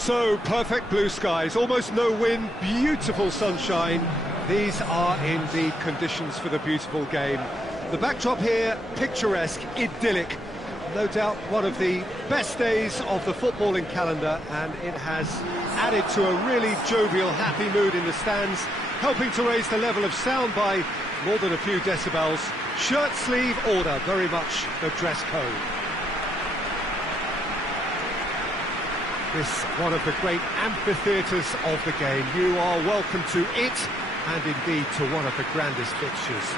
So, perfect blue skies, almost no wind, beautiful sunshine. These are indeed conditions for the beautiful game. The backdrop here, picturesque, idyllic. No doubt one of the best days of the footballing calendar, and it has added to a really jovial, happy mood in the stands, helping to raise the level of sound by more than a few decibels. Shirt sleeve order, very much the dress code. This one of the great amphitheatres of the game. You are welcome to it, and indeed to one of the grandest fixtures.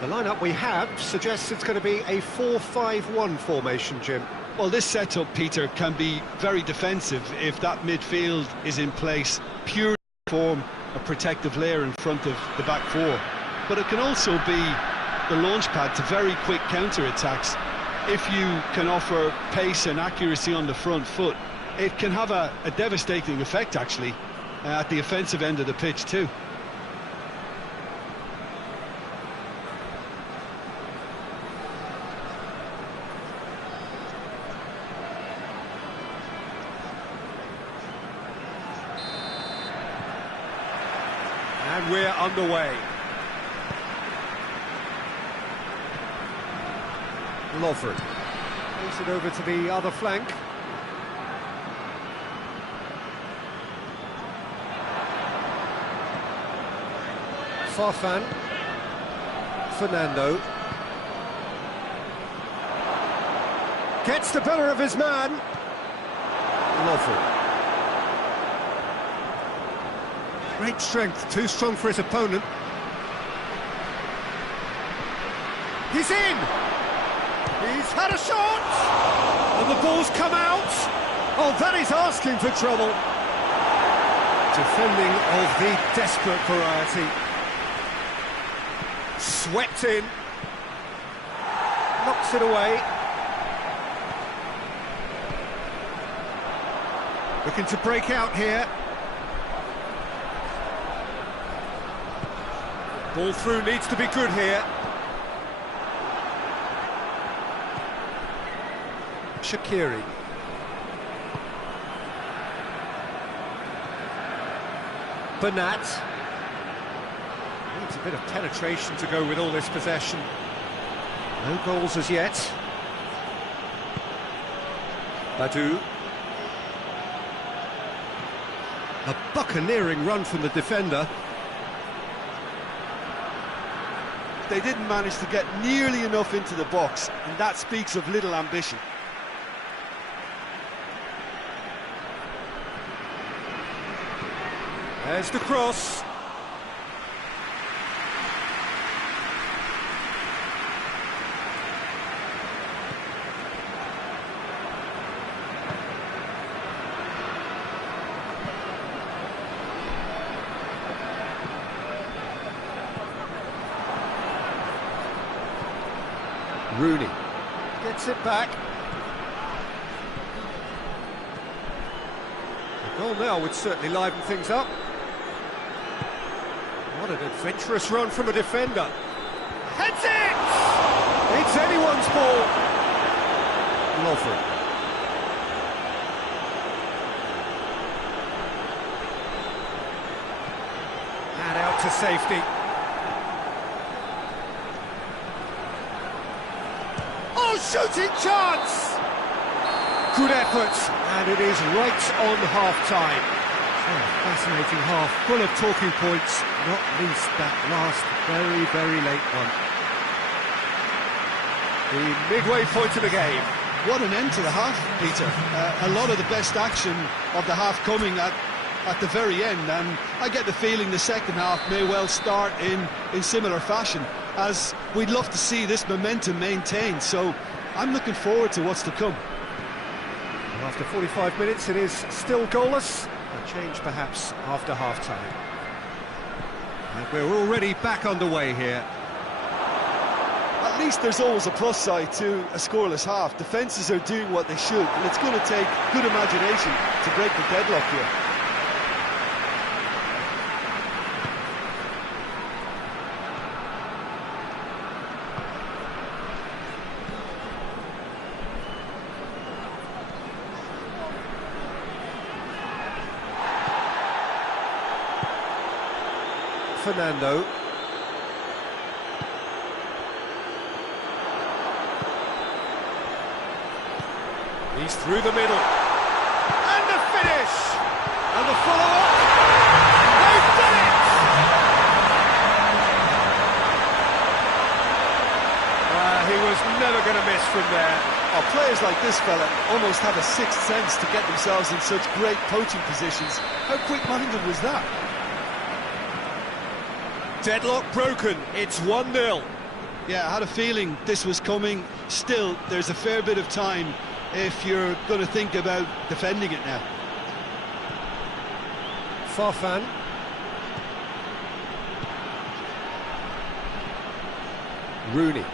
The lineup we have suggests it's going to be a 4-5-1 formation, Jim. Well, this setup, Peter, can be very defensive if that midfield is in place, purely to form a protective layer in front of the back four. But it can also be the launch pad to very quick counter-attacks. If you can offer pace and accuracy on the front foot, it can have a devastating effect, actually, at the offensive end of the pitch too. And we're underway. Lovren moves it over to the other flank. Farfan. Fernando. Gets the better of his man. Lovren. Great strength, too strong for his opponent. He's in! He's had a shot! And the ball's come out! Oh, that is asking for trouble. Defending of the desperate variety. Swept in. Knocks it away. Looking to break out here. Ball through needs to be good here. Shaqiri. Bernat. Needs a bit of penetration to go with all this possession. No goals as yet. Badu. A buccaneering run from the defender. They didn't manage to get nearly enough into the box, and that speaks of little ambition. There's the cross. Rooney gets it back. A goal now would certainly liven things up. What an adventurous run from a defender. Heads it! It's anyone's ball. Lovren. And out to safety. Shooting chance! Good effort, and it is right on half-time. Oh, fascinating half, full of talking points, not least that last very, very late one. The midway point of the game. What an end to the half, Peter. A lot of the best action of the half coming at the very end, and I get the feeling the second half may well start in similar fashion, as we'd love to see this momentum maintained, so I'm looking forward to what's to come. Well, after 45 minutes it is still goalless, a change perhaps after half-time. And we're already back underway here. least there's always a plus side to a scoreless half. Defences are doing what they should, and it's going to take good imagination to break the deadlock here. Fernando. He's through the middle. And the finish! And the follow-up! They've done it! He was never going to miss from there. Oh, players like this fella almost have a sixth sense to get themselves in such great poaching positions. How quick-minded was that? Deadlock broken, it's 1-0. Yeah, I had a feeling this was coming. Still, there's a fair bit of time if you're going to think about defending it now. Farfan. Rooney.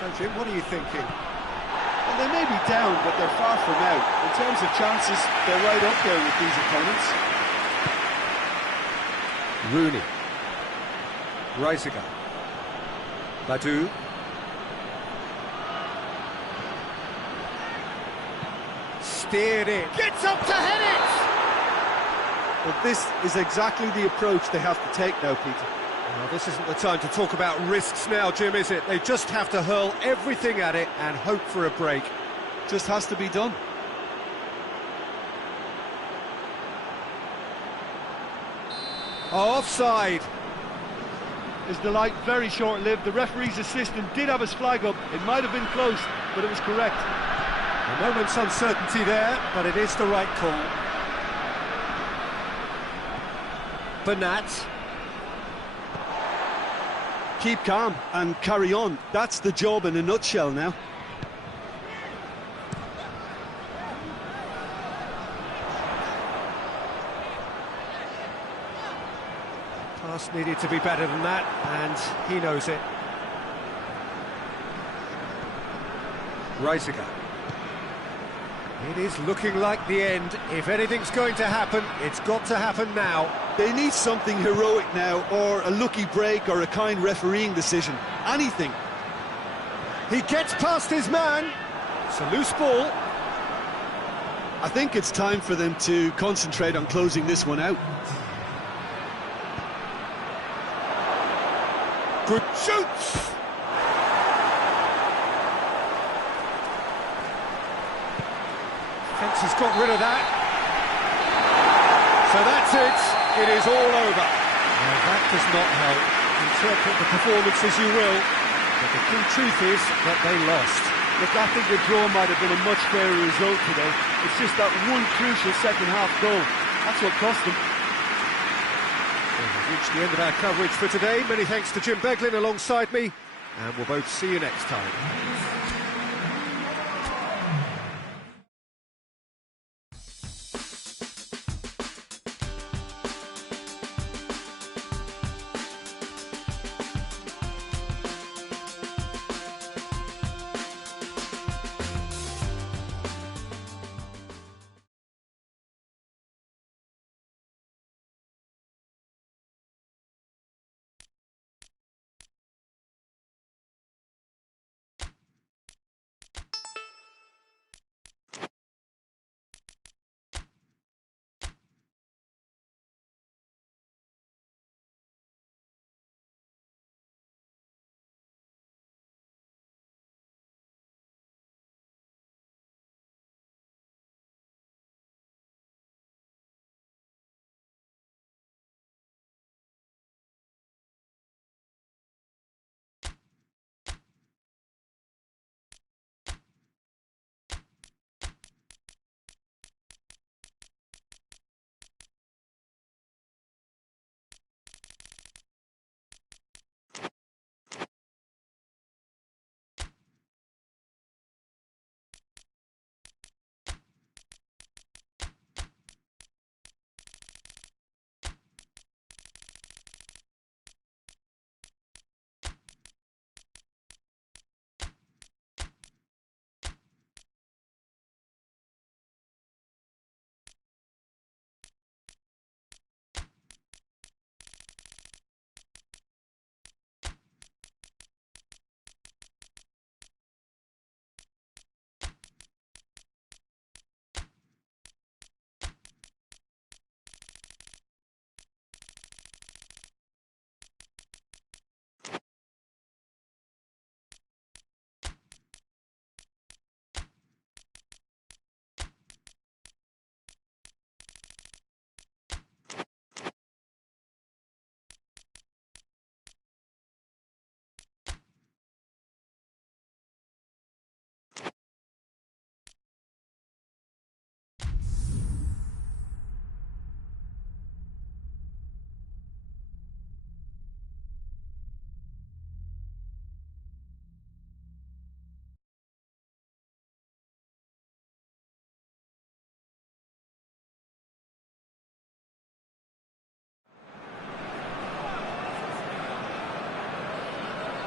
So, Jim, what are you thinking? Well, they may be down, but they're far from out. In terms of chances, they're right up there with these opponents. Rooney. Reisiger. Badu. Steered in. Gets up to head it! But this is exactly the approach they have to take now, Peter. Well, this isn't the time to talk about risks now, Jim, is it? They just have to hurl everything at it and hope for a break. Just has to be done. Offside. Is the light very short-lived? The referee's assistant did have his flag up. It might have been close, but it was correct. A moment's uncertainty there, but it is the right call. Bernat. Keep calm and carry on. That's the job in a nutshell now. Pass needed to be better than that, and he knows it. Reisiger. It is looking like the end. If anything's going to happen, it's got to happen now. They need something heroic now, or a lucky break, or a kind refereeing decision. Anything. He gets past his man. It's a loose ball. I think it's time for them to concentrate on closing this one out. Good shoots! Fence has got rid of that. So that's it. It is all over. Now that does not help. Interpret the performance as you will, but the key truth is that they lost. Look, I think the draw might have been a much fairer result today. It's just that one crucial second-half goal. That's what cost them. We've reached the end of our coverage for today. Many thanks to Jim Beglin alongside me, and we'll both see you next time.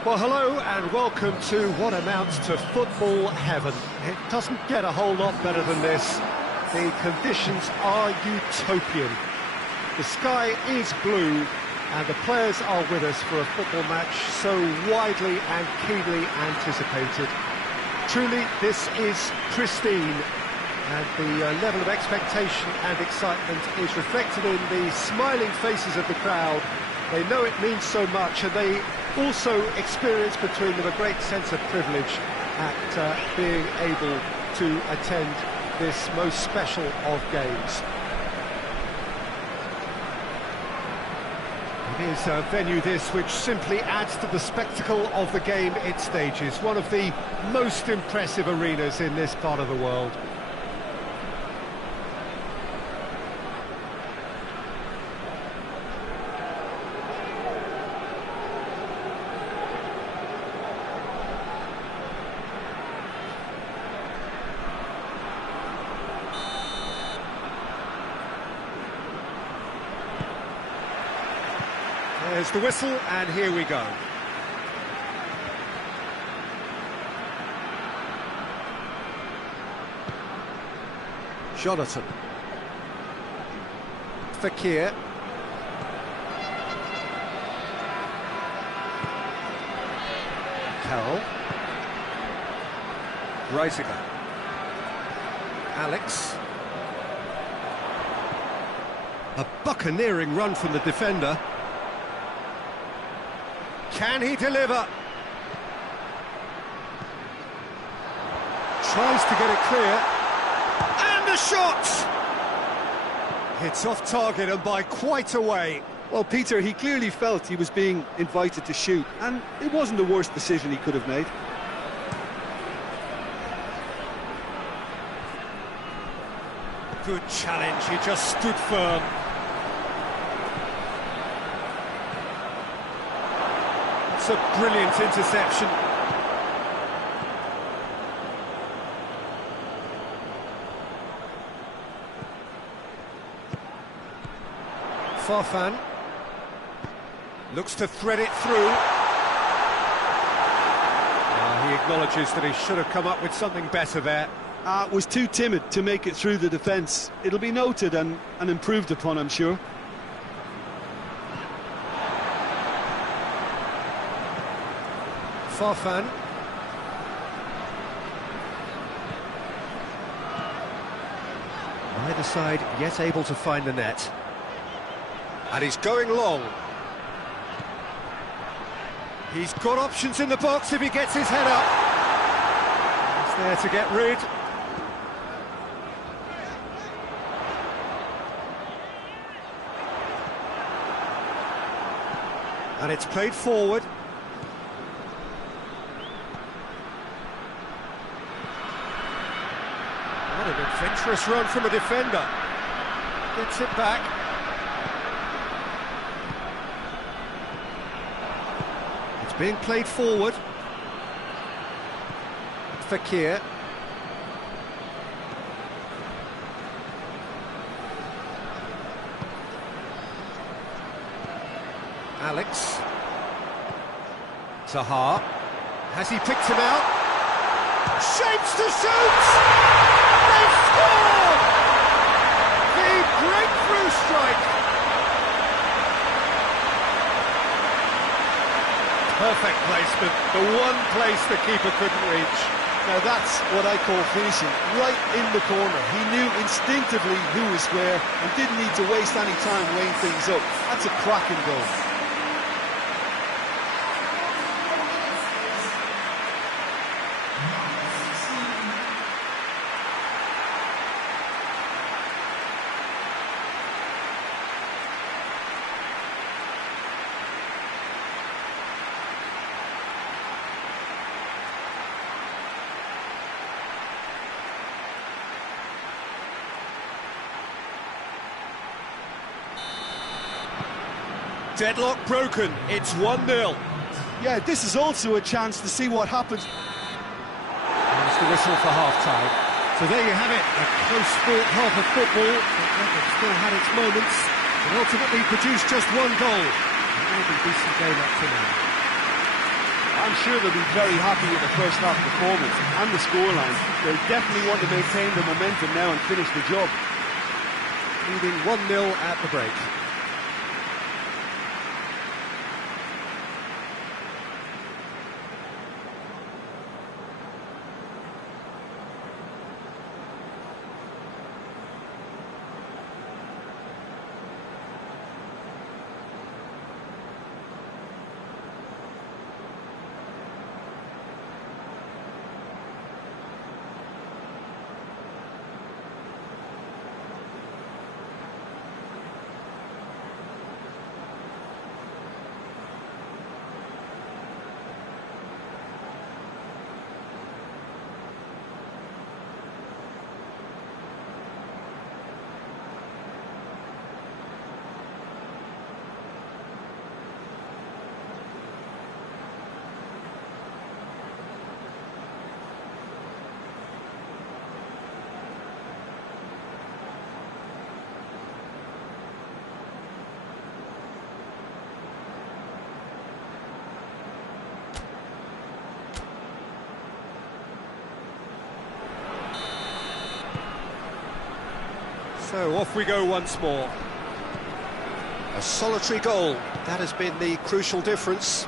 Well, hello and welcome to what amounts to football heaven. It doesn't get a whole lot better than this. The conditions are utopian. The sky is blue and the players are with us for a football match so widely and keenly anticipated. Truly, this is pristine, and the level of expectation and excitement is reflected in the smiling faces of the crowd. They know it means so much, and they also experience between them a great sense of privilege at being able to attend this most special of games. It is a venue this which simply adds to the spectacle of the game it stages, one of the most impressive arenas in this part of the world. There's the whistle, and here we go. Jonathan. Fakir. Carroll. Reisiger. Alex. A buccaneering run from the defender. Can he deliver? Tries to get it clear. And a shot! It's off target and by quite a way. Well, Peter, he clearly felt he was being invited to shoot, and it wasn't the worst decision he could have made. Good challenge, he just stood firm. It's a brilliant interception. Farfan looks to thread it through. He acknowledges that he should have come up with something better there. Was too timid to make it through the defence. It'll be noted and improved upon, I'm sure. Farfan. Either side yet able to find the net. And he's going long. He's got options in the box if he gets his head up. He's there to get rid. And it's played forward. What an adventurous run from a defender. Gets it back. It's being played forward. Fakir. Alex. Zaha. Has he picked him out? Shapes to shoot! They score! The breakthrough strike! Perfect placement, the one place the keeper couldn't reach. Now that's what I call finishing, right in the corner. He knew instinctively who was where and didn't need to waste any time weighing things up. That's a cracking goal. Deadlock broken, it's 1-0. Yeah, this is also a chance to see what happens. There's the whistle for half-time. So there you have it, a close-fought half of football, but it still had its moments, and ultimately produced just one goal. A really decent game up to now. I'm sure they'll be very happy with the first half performance and the scoreline. They'll definitely want to maintain the momentum now and finish the job. Leading 1-0 at the break. So off we go once more. A solitary goal, that has been the crucial difference.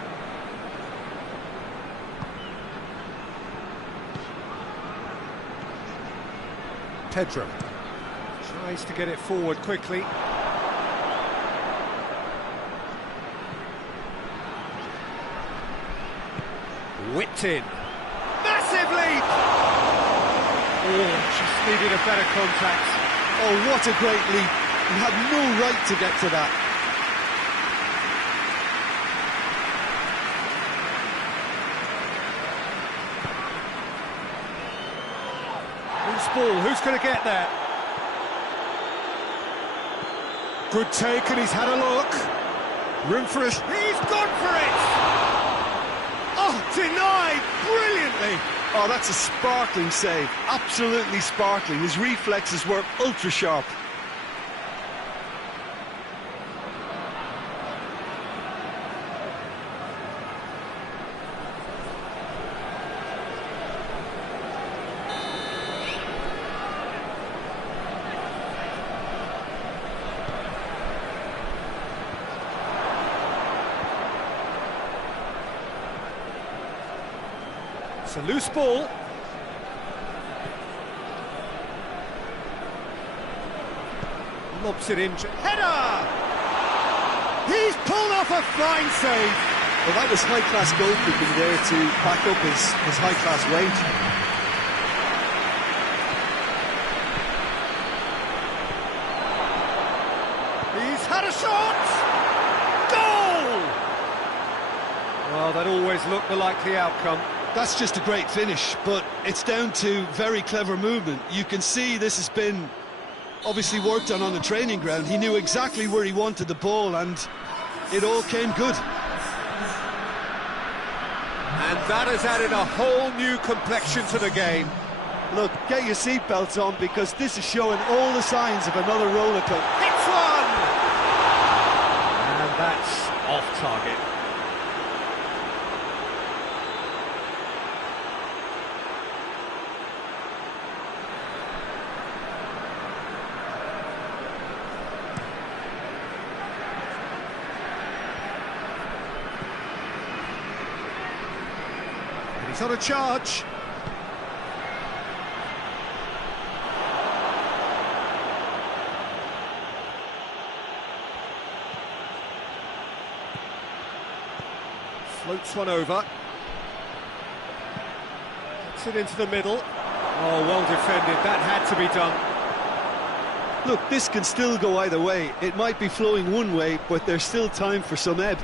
Pedro tries to get it forward quickly. Whipped in. Massive leap! Oh, just needed a better contact. Oh, what a great leap. He had no right to get to that. Loose ball, who's going to get there? Good take, and he's had a look. Room for it. He's gone for it! Oh, denied brilliantly. Oh, that's a sparkling save. Absolutely sparkling. His reflexes were ultra sharp. It's a loose ball. Lobs it in. Header! He's pulled off a fine save. Well, that was high-class goalkeeping there to back up his high-class range. He's had a shot! Goal! Well, that always looked the likely outcome. That's just a great finish, but it's down to very clever movement. You can see this has been obviously worked on the training ground. He knew exactly where he wanted the ball, and it all came good. And that has added a whole new complexion to the game. Look, get your seatbelts on, because this is showing all the signs of another roller coaster. Hits one! And that's off target. He's on a charge. Floats one over. Puts it into the middle. Oh, well defended. That had to be done. Look, this can still go either way. It might be flowing one way, but there's still time for some ebb.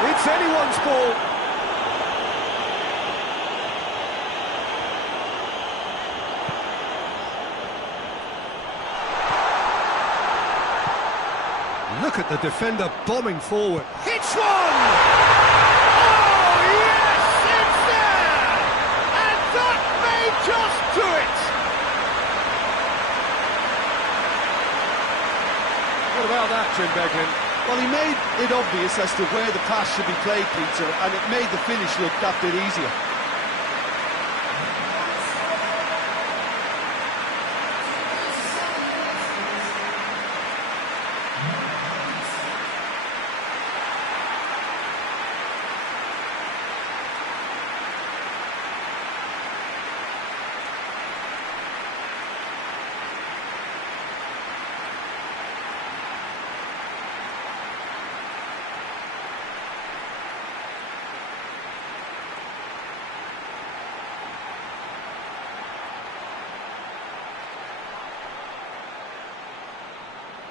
It's anyone's ball. Look at the defender bombing forward. Hits one! Oh, yes, it's there! And that may just do it! about that, Jim Beglin? Well, he made it obvious as to where the pass should be played, Peter, and it made the finish look that bit easier.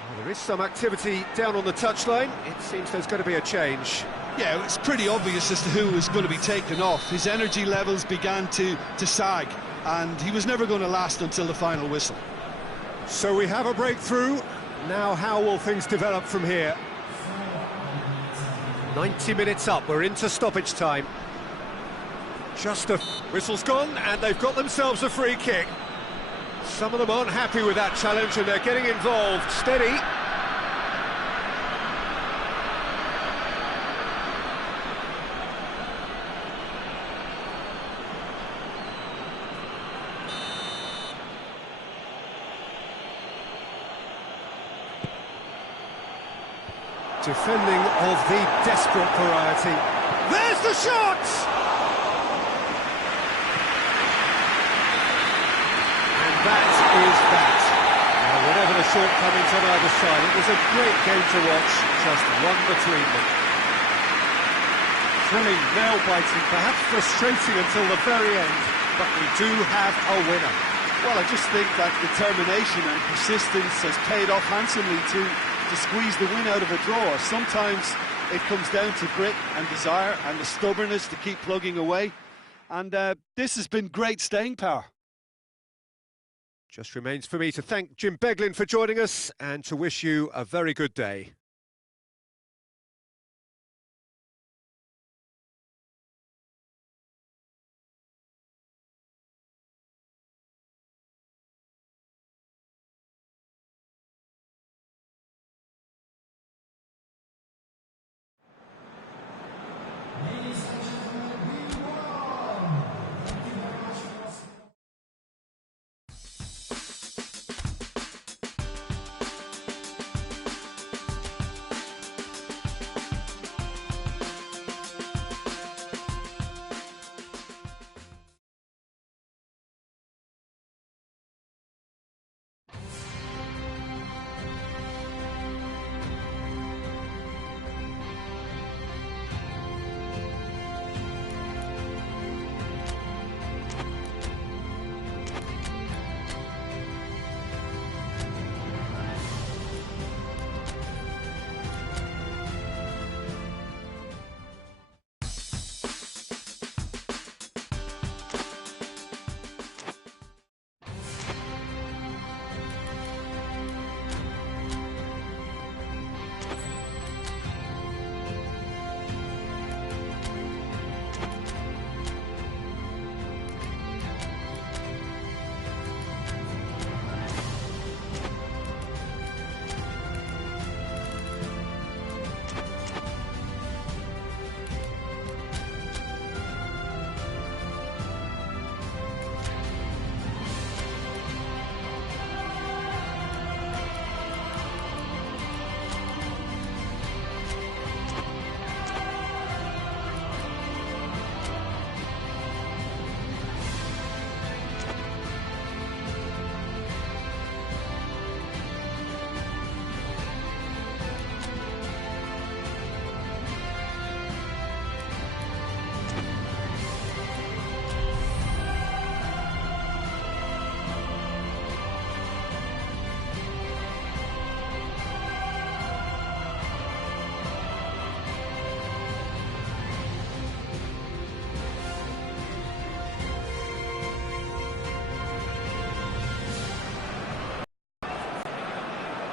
Well, there is some activity down on the touchline. It seems there's going to be a change. Yeah, it's pretty obvious as to who was going to be taken off. His energy levels began to sag, and he was never going to last until the final whistle. So we have a breakthrough. Now how will things develop from here? 90 minutes up, we're into stoppage time. Just a... Whistle's gone, and they've got themselves a free kick. Some of them aren't happy with that challenge, and they're getting involved. Steady. Defending of the desperate variety. There's the shot! And that is that. Now, whatever the shortcomings on either side, it was a great game to watch, just one between them. Thrilling, nail-biting, perhaps frustrating until the very end, but we do have a winner. Well, I just think that determination and persistence has paid off handsomely to squeeze the win out of a draw. Sometimes it comes down to grit and desire and the stubbornness to keep plugging away. And this has been great staying power. Just remains for me to thank Jim Beglin for joining us and to wish you a very good day.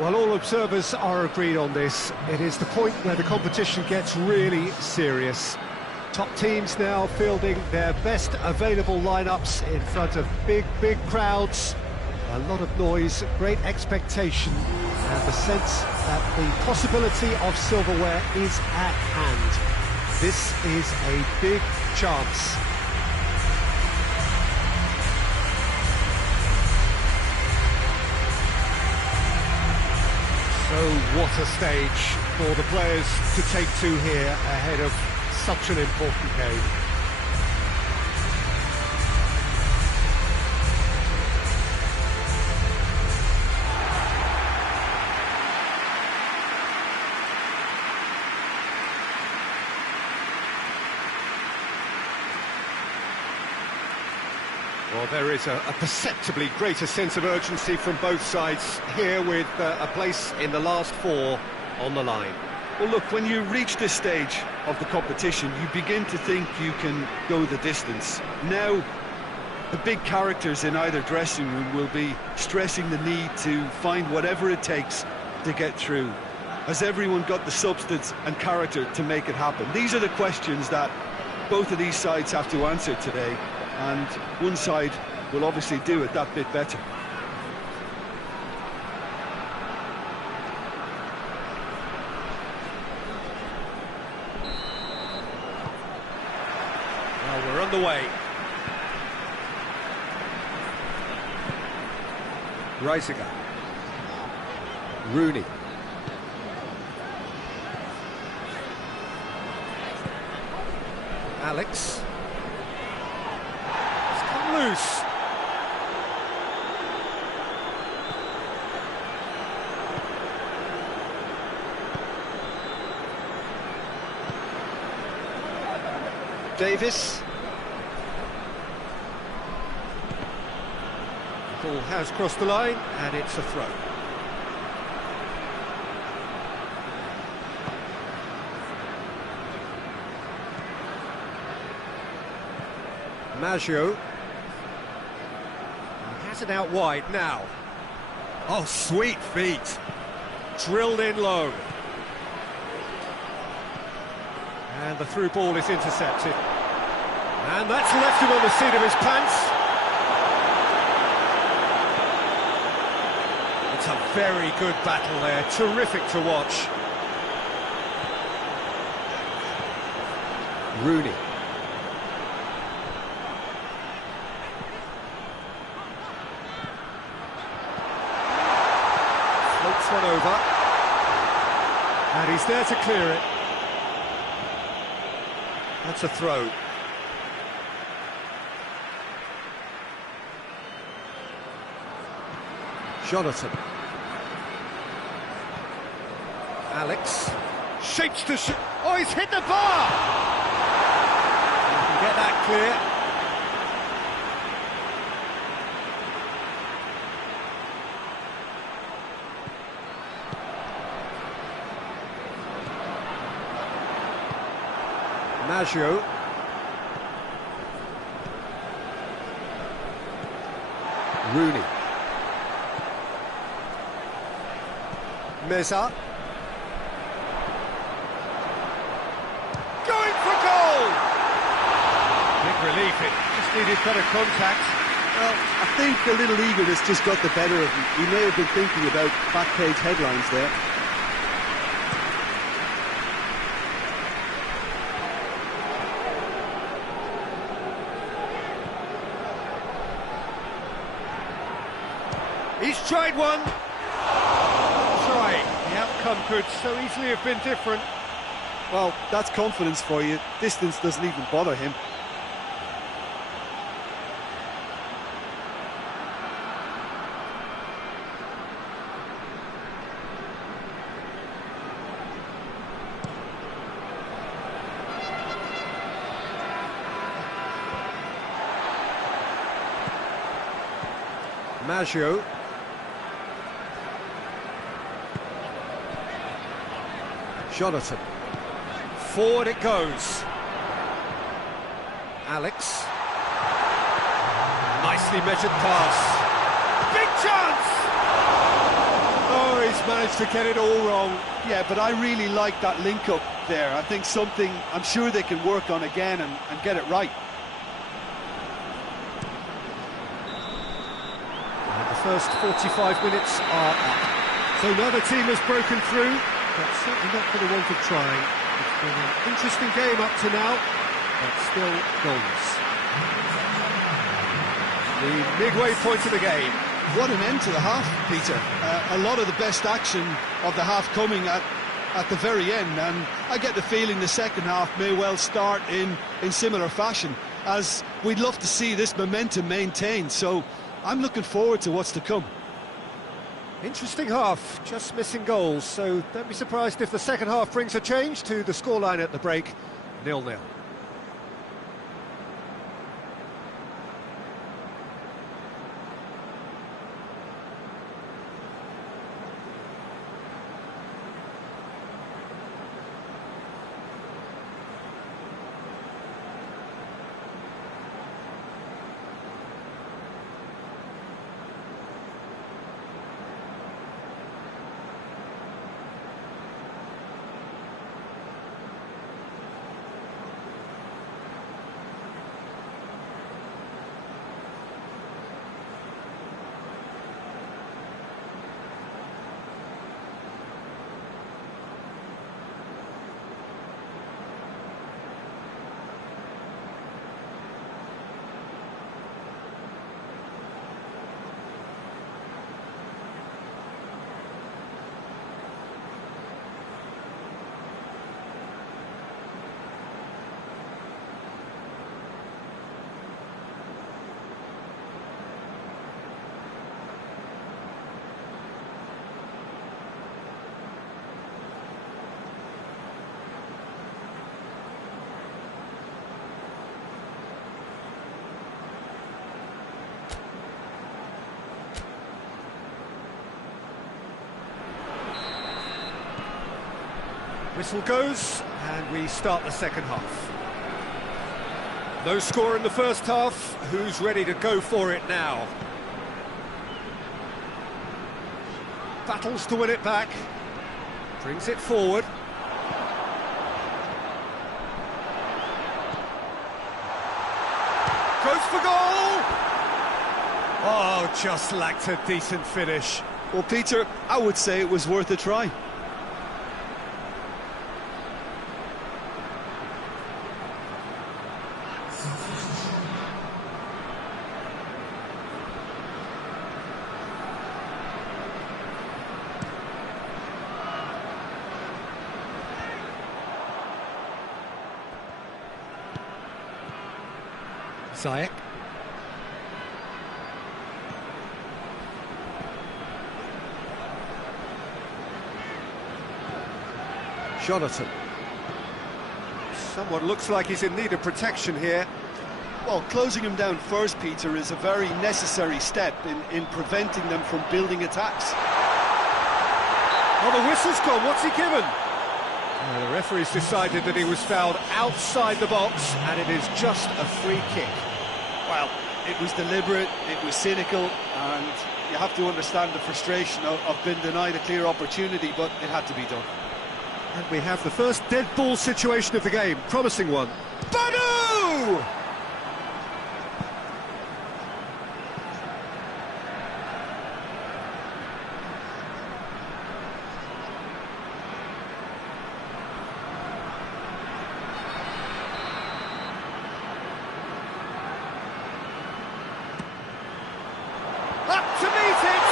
Well, all observers are agreed on this. It is the point where the competition gets really serious. Top teams now fielding their best available lineups in front of big crowds. A lot of noise, great expectation and the sense that the possibility of silverware is at hand. This is a big chance. So what a stage for the players to take to here ahead of such an important game. Well, there is a perceptibly greater sense of urgency from both sides here, with a place in the last four on the line. Well, look, when you reach this stage of the competition, you begin to think you can go the distance. Now, the big characters in either dressing room will be stressing the need to find whatever it takes to get through. Has everyone got the substance and character to make it happen? These are the questions that both of these sides have to answer today, and one side will obviously do it that bit better. Well, we're underway. Reisiger. Rooney. Alex. It's come loose. Davis. The ball has crossed the line, and it's a throw. Maggio. He has it out wide now. Oh, sweet feet. Drilled in low. And the through ball is intercepted. And that's left him on the seat of his pants. It's a very good battle there. Terrific to watch. Rooney. Floats one over. And he's there to clear it. That's a throw. Jonathan. Alex. Shapes to shoot. Oh, he's hit the bar! You can get that clear. Maggio. Rooney. Meza. Going for goal! Big relief, it just needed better contact. Well, I think a little eagerness just got the better of him. He may have been thinking about back page headlines there. He's tried one. Try. The outcome could so easily have been different. Well, that's confidence for you. Distance doesn't even bother him. Maggio. Jonathan. Forward it goes. Alex. Nicely measured pass. Big chance! Oh, he's managed to get it all wrong. Yeah, but I really like that link-up there. I think something I'm sure they can work on again and get it right. And the first 45 minutes are up. So neither team has broken through, but certainly not for the want of trying. It's been an interesting game up to now, but still goals. The midway point of the game. What an end to the half, Peter. A lot of the best action of the half coming at the very end, and I get the feeling the second half may well start in similar fashion, as we'd love to see this momentum maintained, so I'm looking forward to what's to come. Interesting half, just missing goals, so don't be surprised if the second half brings a change to the scoreline at the break, 0-0. Whistle goes, and we start the second half. No score in the first half. Who's ready to go for it now? Battles to win it back. Brings it forward. Goes for goal! Oh, just lacked a decent finish. Well, Peter, I would say it was worth a try. Ziyech. Jonathan. Someone looks like he's in need of protection here. Well, closing him down first, Peter, is a very necessary step in preventing them from building attacks. Oh, the whistle's gone. What's he given? The referee's decided that he was fouled outside the box, and it is just a free kick. Well, it was deliberate, it was cynical, and you have to understand the frustration of being denied a clear opportunity, but it had to be done. And we have the first dead ball situation of the game, promising one. Badu! Up to meet it!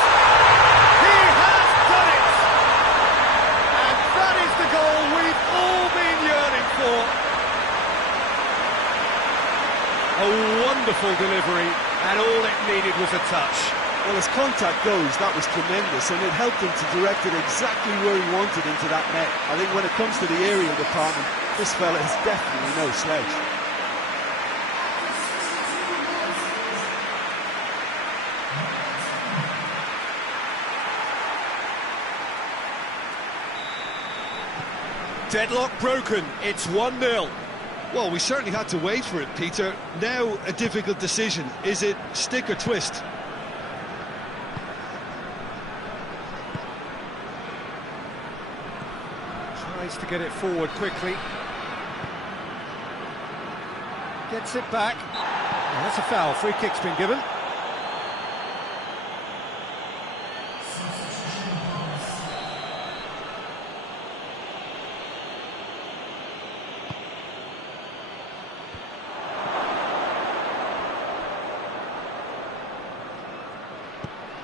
He has done it! And that is the goal we've all been yearning for. A wonderful delivery, and all it needed was a touch. Well, as contact goes, that was tremendous, and it helped him to direct it exactly where he wanted into that net. I think when it comes to the aerial department, this fella is definitely no slouch. Deadlock broken, it's 1-0. Well, we certainly had to wait for it, Peter. Now a difficult decision. Is it stick or twist? Tries to get it forward quickly. Gets it back. Oh, that's a foul, free kick's been given.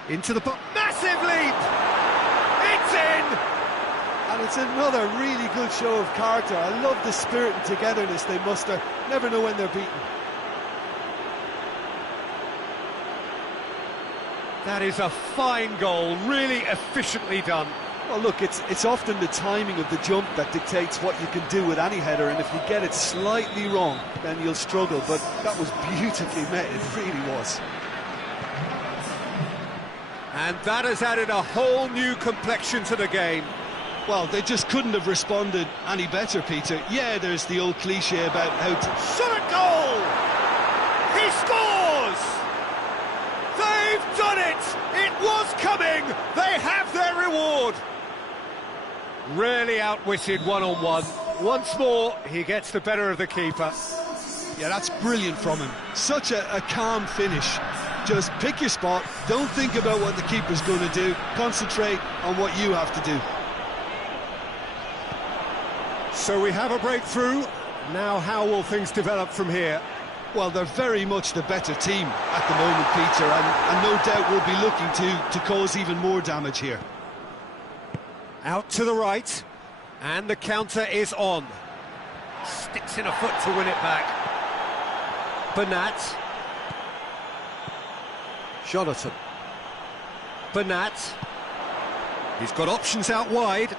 Into the box. Massive leap! It's in! And it's another really good show of character. I love the spirit and togetherness they muster. Never know when they're beaten. That is a fine goal, really efficiently done. Well, look, it's often the timing of the jump that dictates what you can do with any header, and if you get it slightly wrong, then you'll struggle. But that was beautifully met, it really was. And that has added a whole new complexion to the game. Well, they just couldn't have responded any better, Peter. Yeah, there's the old cliche about how to... Shot at goal! He scores! They've done it! It was coming! They have their reward! Really outwitted one-on-one. Once more, he gets the better of the keeper. Yeah, that's brilliant from him. Such a calm finish. Just pick your spot, don't think about what the keeper's going to do, concentrate on what you have to do. So we have a breakthrough. Now how will things develop from here? Well, they're very much the better team at the moment, Peter, and no doubt will be looking to cause even more damage here. Out to the right, and the counter is on. Sticks in a foot to win it back. Bernat. Jonathan. Bernat. He's got options out wide.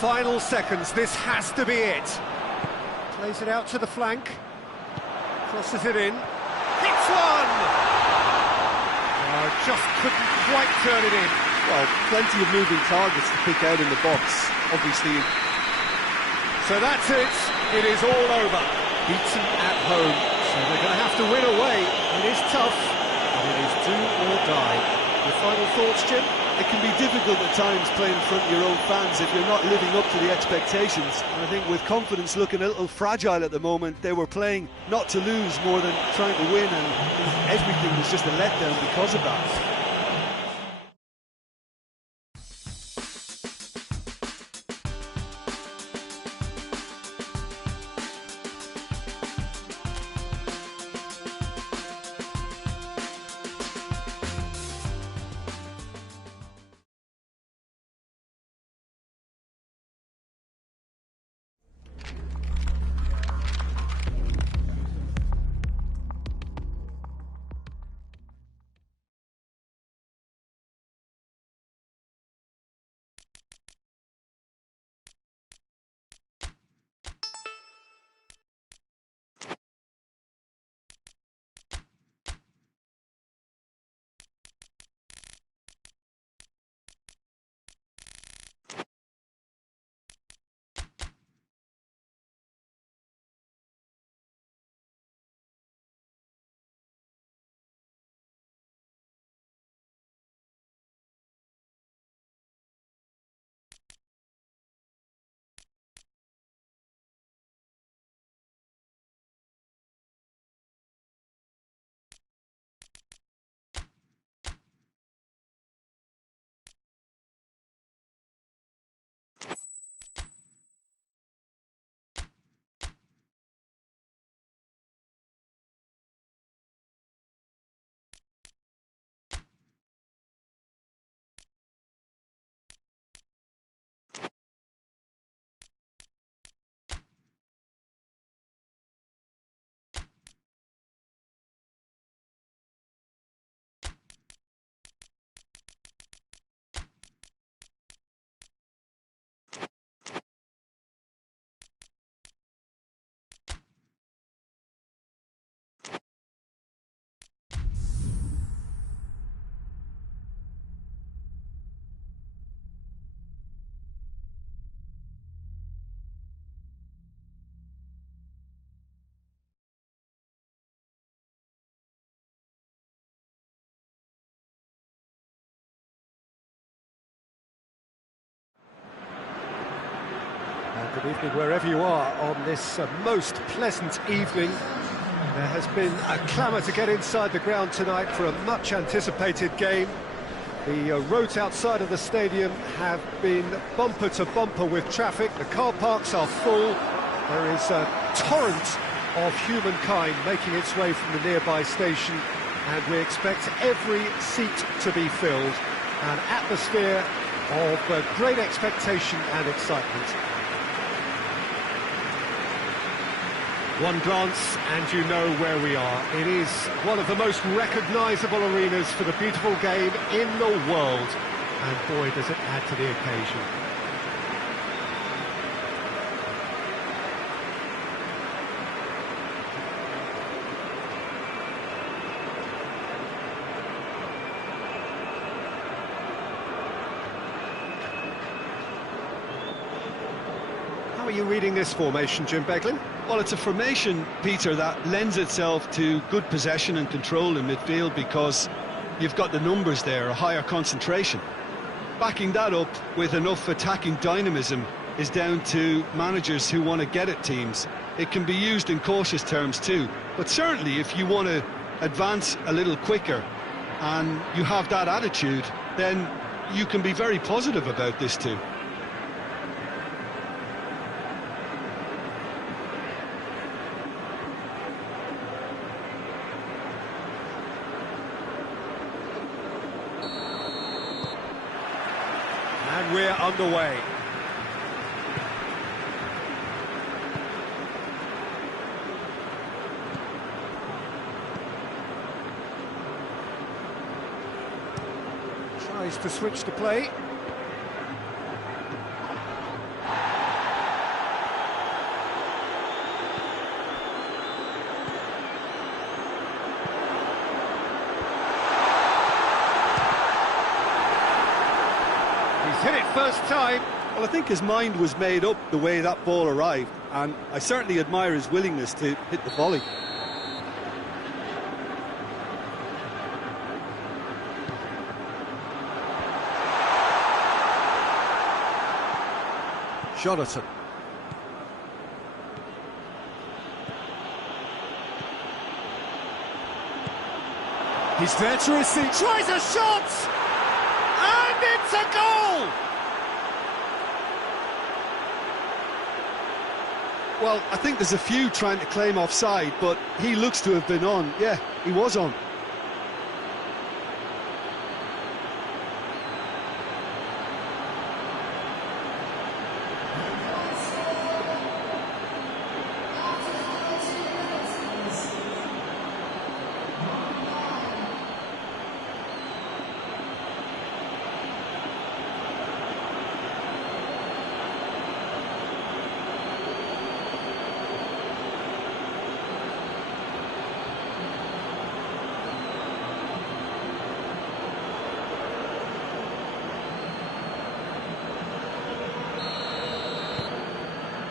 Final seconds, this has to be it. Plays it out to the flank. Crosses it in. Hits one! Just couldn't quite turn it in. Well, plenty of moving targets to pick out in the box, obviously. So that's it. It is all over. Beaten at home. So they're going to have to win away. It is tough, but it is do or die. Your final thoughts, Jim? It can be difficult at times playing in front of your own fans if you're not living up to the expectations. And I think with confidence looking a little fragile at the moment, they were playing not to lose more than trying to win, and everything was just a letdown because of that. Good evening wherever you are on this most pleasant evening. There has been a clamour to get inside the ground tonight for a much anticipated game. The roads outside of the stadium have been bumper to bumper with traffic. The car parks are full. There is a torrent of humankind making its way from the nearby station, and we expect every seat to be filled. An atmosphere of great expectation and excitement. One glance and you know where we are. It is one of the most recognisable arenas for the beautiful game in the world, and boy does it add to the occasion. How are you reading this formation, Jim Beglin? Well, it's a formation, Peter, that lends itself to good possession and control in midfield because you've got the numbers there, a higher concentration. Backing that up with enough attacking dynamism is down to managers who want to get at teams. It can be used in cautious terms too, but certainly if you want to advance a little quicker and you have that attitude, then you can be very positive about this too. And we're underway. Tries to switch the play. Hit it first time. Well, I think his mind was made up the way that ball arrived, and I certainly admire his willingness to hit the volley. Jonathan. He's there to receive. Tries a shot! And it's a goal! Well, I think there's a few trying to claim offside, but he looks to have been on. Yeah, he was on.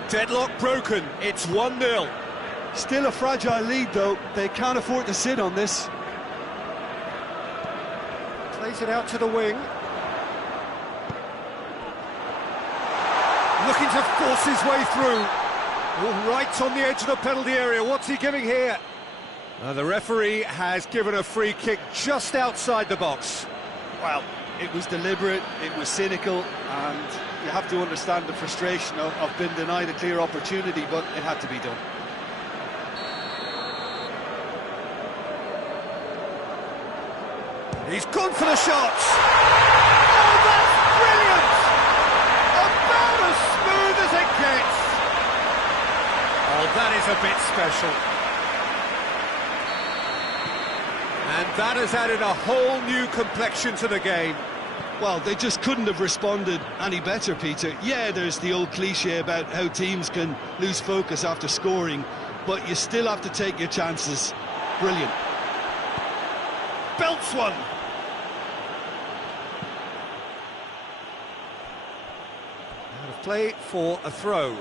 Deadlock broken, it's 1-0. Still a fragile lead, though. They can't afford to sit on this. Plays it out to the wing. Looking to force his way through. Oh, right on the edge of the penalty area. What's he giving here? The referee has given a free kick just outside the box. Well, it was deliberate, it was cynical, and you have to understand the frustration of being denied a clear opportunity, but it had to be done. He's gone for the shot! Oh, that's brilliant! About as smooth as it gets! Oh, that is a bit special. And that has added a whole new complexion to the game. Well, they just couldn't have responded any better, Peter. Yeah, there's the old cliche about how teams can lose focus after scoring, but you still have to take your chances. Brilliant. Belts one! Out of play for a throw.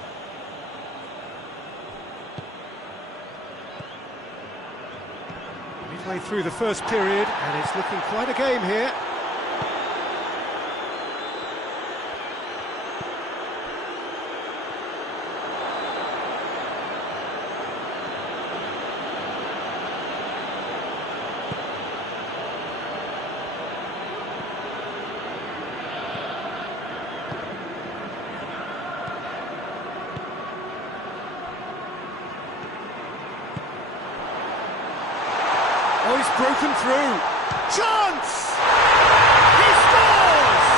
Midway through the first period, and it's looking quite a game here. Oh, he's broken through. Chance! He scores!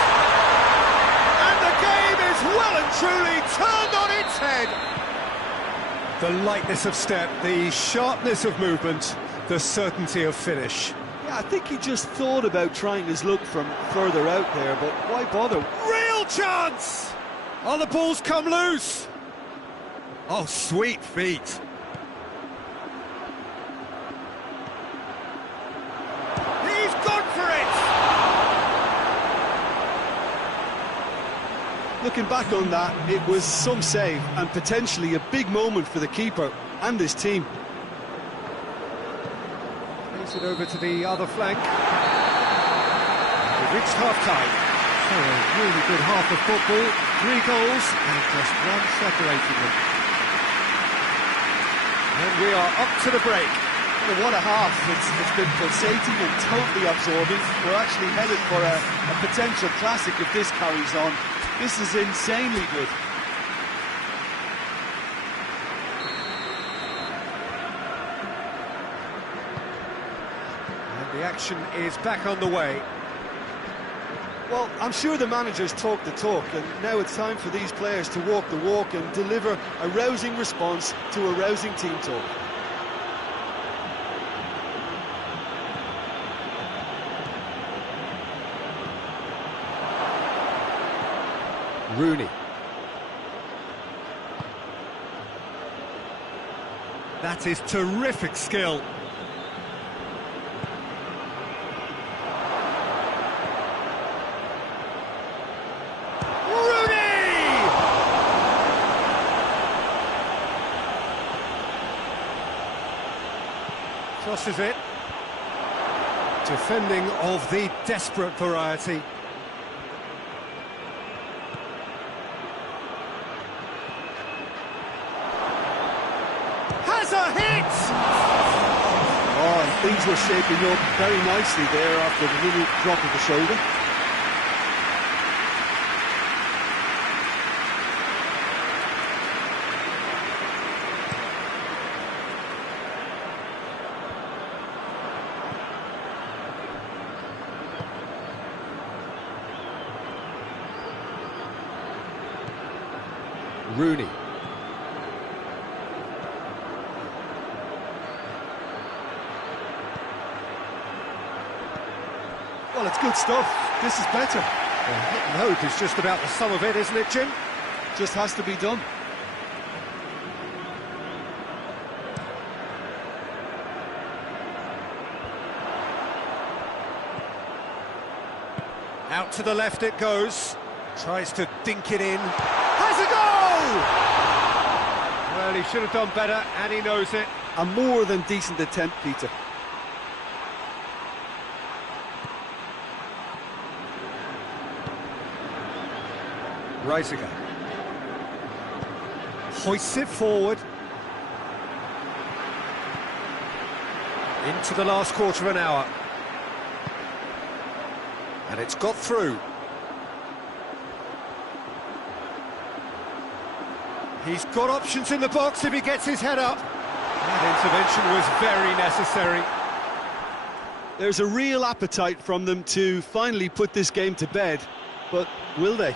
And the game is well and truly turned on its head. The lightness of step, the sharpness of movement, the certainty of finish. Yeah, I think he just thought about trying his luck from further out there, but why bother? Real chance! Oh, the ball's come loose. Oh, sweet feet. He's gone for it! Looking back on that, it was some save and potentially a big moment for the keeper and his team. Plays it over to the other flank. They've reached half-time. So a really good half of football, 3 goals and just one separating them. And we are up to the break. Well, what a half. It's been pulsating and totally absorbing. We're actually headed for a potential classic if this carries on. This is insanely good. And the action is back on the way. Well, I'm sure the managers talk the talk, and now it's time for these players to walk the walk and deliver a rousing response to a rousing team talk. Rooney. That is terrific skill. Crosses it. Defending of the desperate variety. Has a hit! Oh, and things were shaping up very nicely there after the little drop of the shoulder. Rooney. Well, it's good stuff. This is better. Well, hit and hope is just about the sum of it, isn't it, Jim? Just has to be done. Out to the left it goes. Tries to dink it in. Has a goal! Well, he should have done better, and he knows it. A more than decent attempt, Peter. Reisiger. Hoists it forward. Into the last quarter of an hour. And it's got through. He's got options in the box if he gets his head up. That intervention was very necessary. There's a real appetite from them to finally put this game to bed, but will they?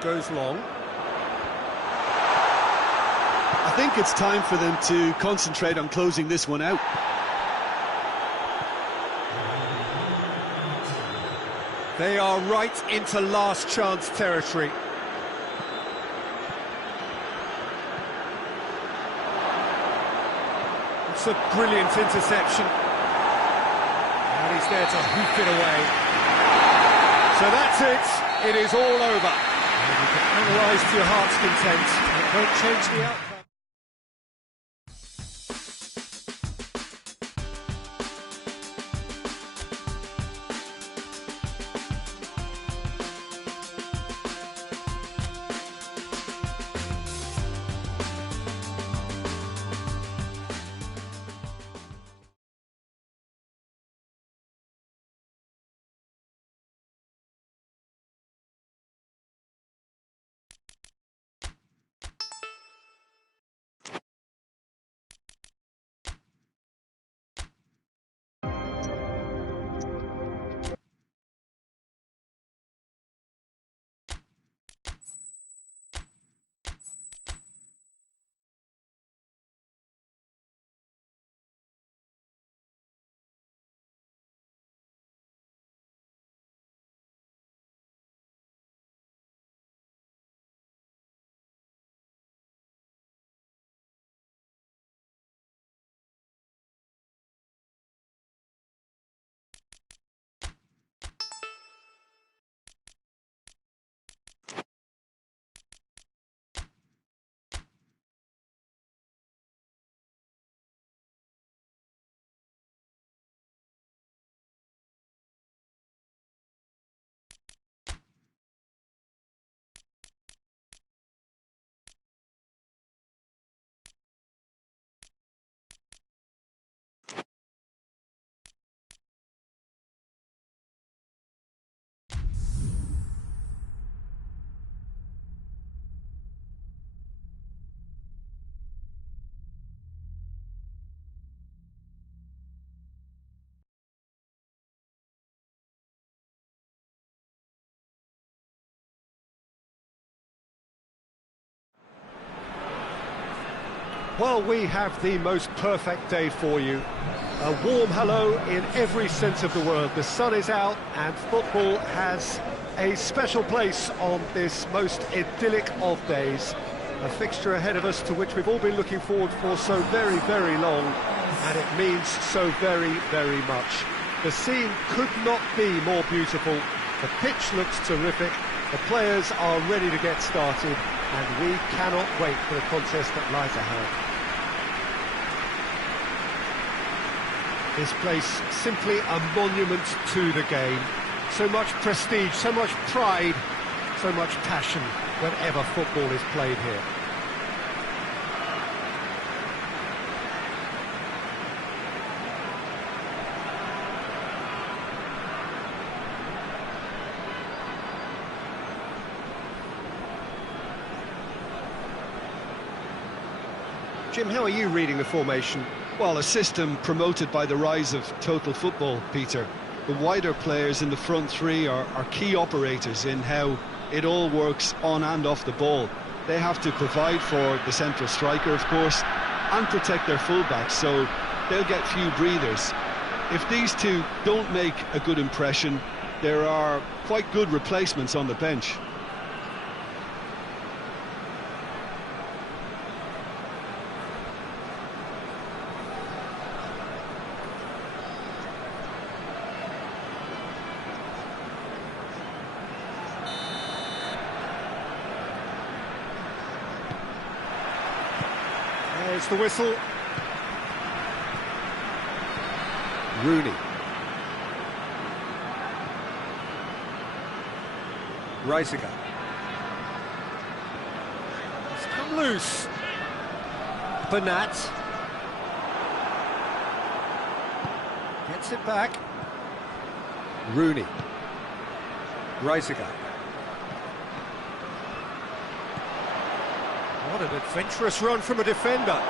Goes long. I think it's time for them to concentrate on closing this one out. They are right into last chance territory. It's a brilliant interception. And he's there to hoof it away. So that's it. It is all over. And you can analyse to your heart's content. It won't change the outcome. Well, we have the most perfect day for you. A warm hello in every sense of the word. The sun is out and football has a special place on this most idyllic of days. A fixture ahead of us to which we've all been looking forward for so very, very long, and it means so very, very much. The scene could not be more beautiful. The pitch looks terrific. The players are ready to get started, and we cannot wait for the contest that lies ahead. This place simply a monument to the game. So much prestige, so much pride, so much passion whenever football is played here. Jim, how are you reading the formation? Well, a system promoted by the rise of total football, Peter. The wider players in the front three are key operators in how it all works on and off the ball. They have to provide for the central striker, of course, and protect their fullbacks, so they'll get few breathers. If these two don't make a good impression, there are quite good replacements on the bench. There's the whistle. Rooney. Reisiger. It's come loose. Bernat. Gets it back. Rooney. Reisiger. What an adventurous run from a defender.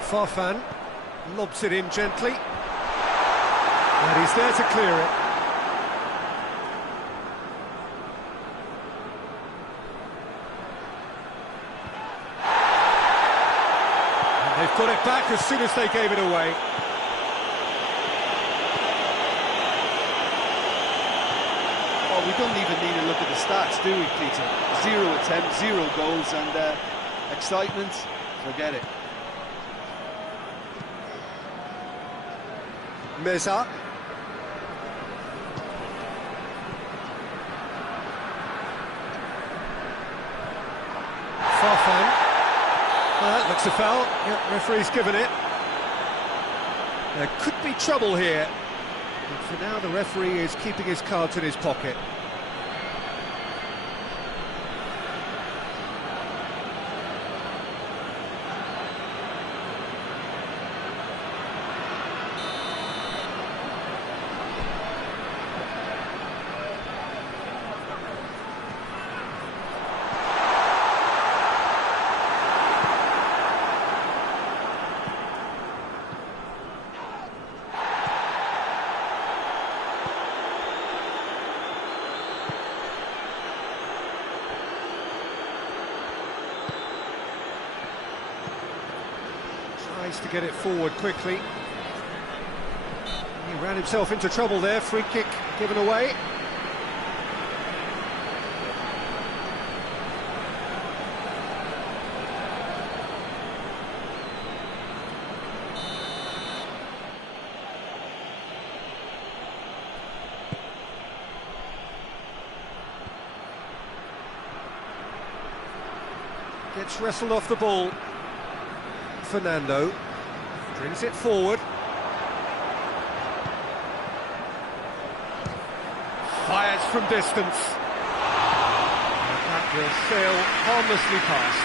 Farfan lobs it in gently, and he's there to clear it. And they've got it back as soon as they gave it away. Well, we don't even need to look at the stats, do we, Peter? 0 attempts, 0 goals, and excitement, forget it. Meza. Farfan. That looks a foul. Yep, referee's given it. There could be trouble here. But for now, the referee is keeping his cards in his pocket. Tries to get it forward quickly. He ran himself into trouble there. Free kick given away. Gets wrestled off the ball. Fernando brings it forward. Fires from distance. And that will sail harmlessly past.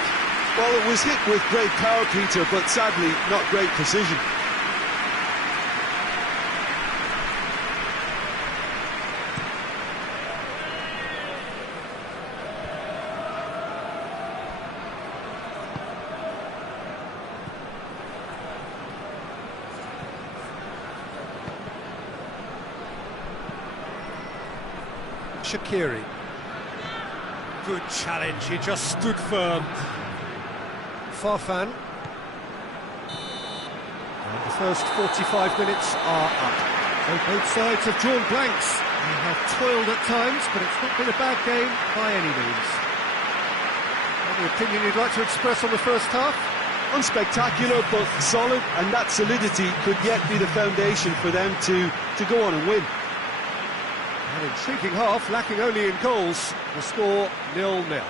Well, it was hit with great power, Peter, but sadly not great precision. Shaqiri. Good challenge, he just stood firm. Farfan. And the first 45 minutes are up. So both sides have drawn blanks. They have toiled at times, but it's not been a bad game by any means. Any opinion you'd like to express on the first half? Unspectacular, but solid, and that solidity could yet be the foundation for them to go on and win. An intriguing half, lacking only in goals. The score 0-0.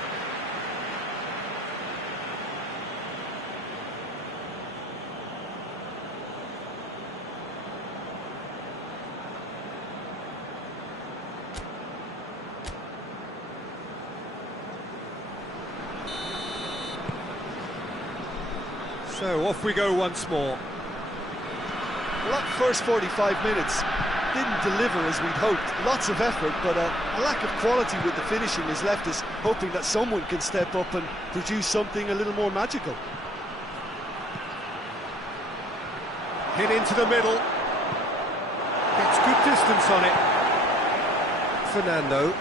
So off we go once more. Well, that first 45 minutes didn't deliver as we'd hoped. Lots of effort, but a lack of quality with the finishing has left us hoping that someone can step up and produce something a little more magical. Hit into the middle. Gets good distance on it. Fernando.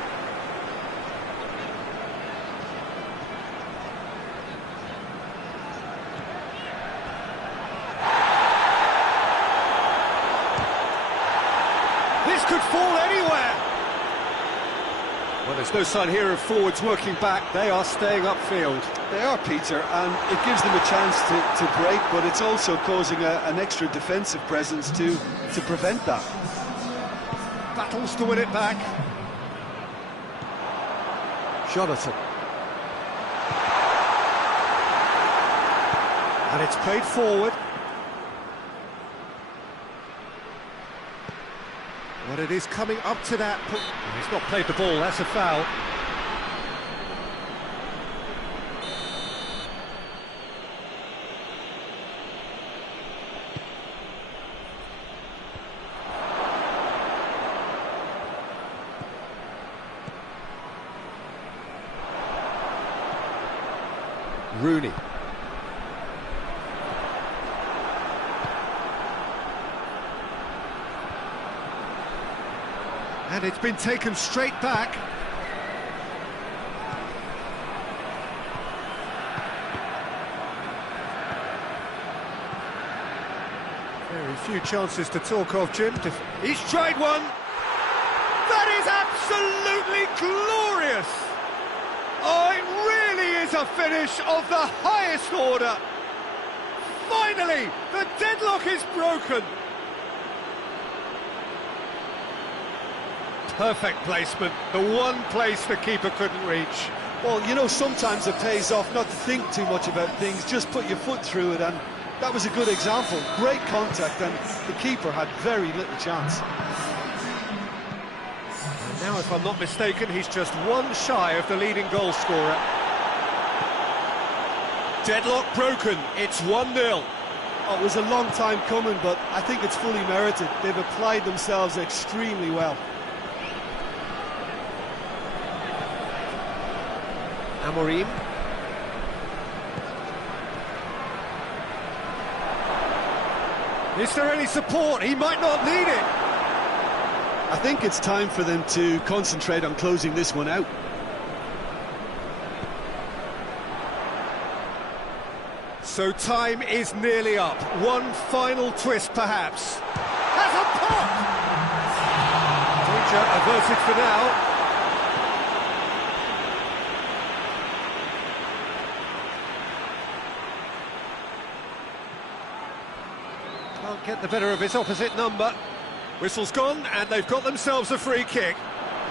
This could fall anywhere. Well, there's no sign here of forwards working back. They are staying upfield. They are, Peter, and it gives them a chance to break, but it's also causing an extra defensive presence to prevent that. Battles to win it back. Jonathan. And it's played forward. But it is coming up to that. He's not played the ball, that's a foul. Rooney. And it's been taken straight back. Very few chances to talk of, Jim. He's tried one. That is absolutely glorious. Oh, it really is a finish of the highest order. Finally, the deadlock is broken. Perfect placement, the one place the keeper couldn't reach. Well, you know, sometimes it pays off not to think too much about things, just put your foot through it, and that was a good example. Great contact, and the keeper had very little chance. And now, if I'm not mistaken, he's just one shy of the leading goal scorer. Deadlock broken, it's 1-0. Oh, it was a long time coming, but I think it's fully merited. They've applied themselves extremely well. Amorim. Is there any support? He might not need it. I think it's time for them to concentrate on closing this one out. So time is nearly up. One final twist, perhaps. Has a pop! Danger averted for now. Can't get the better of his opposite number. Whistle's gone, and they've got themselves a free kick.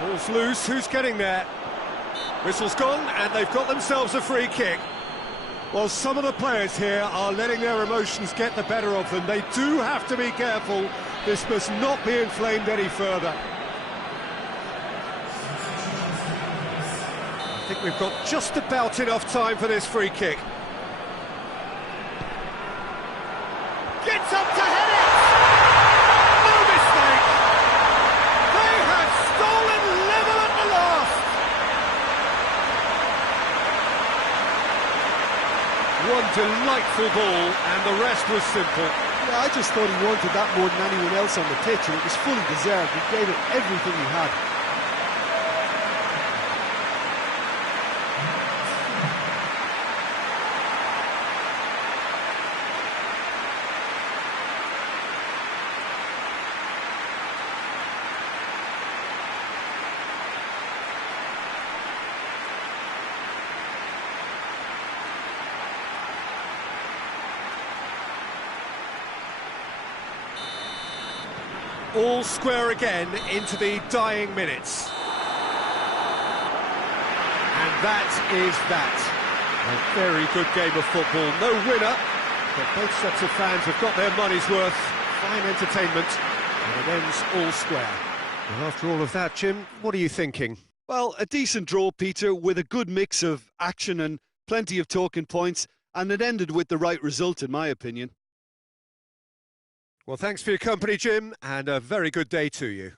Ball's loose, who's getting there? Whistle's gone, and they've got themselves a free kick. Well, some of the players here are letting their emotions get the better of them. They do have to be careful. This must not be inflamed any further. I think we've got just about enough time for this free kick. Gets up to head it! No mistake! They have stolen level at the last! One delightful ball, and the rest was simple. Yeah, I just thought he wanted that more than anyone else on the pitch, and it was fully deserved. He gave it everything he had. All square again into the dying minutes. And that is that. A very good game of football. No winner, but both sets of fans have got their money's worth. Fine entertainment, and it ends all square. Well, after all of that, Jim, what are you thinking? Well, a decent draw, Peter, with a good mix of action and plenty of talking points, and it ended with the right result, in my opinion. Well, thanks for your company, Jim, and a very good day to you.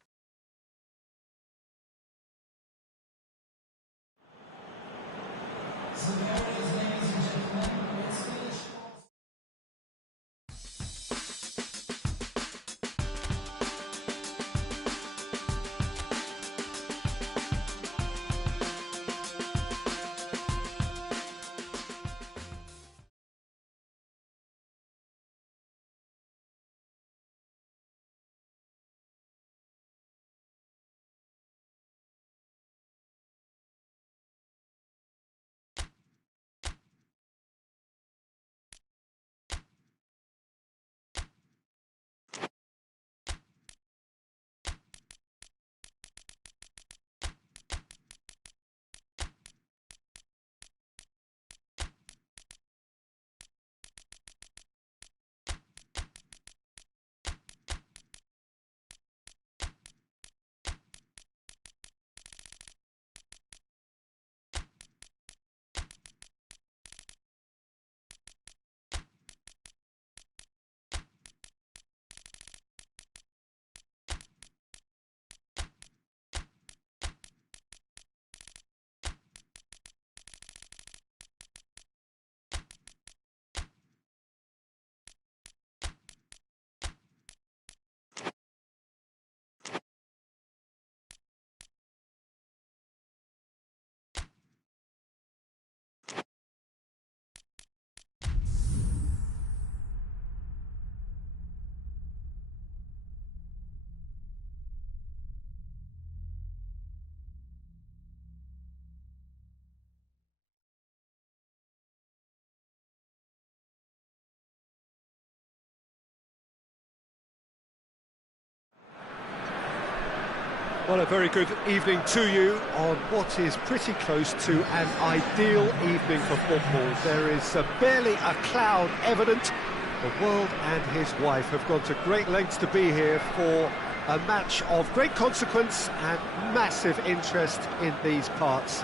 Well, a very good evening to you on what is pretty close to an ideal evening for football. There is barely a cloud evident. The world and his wife have gone to great lengths to be here for a match of great consequence and massive interest in these parts.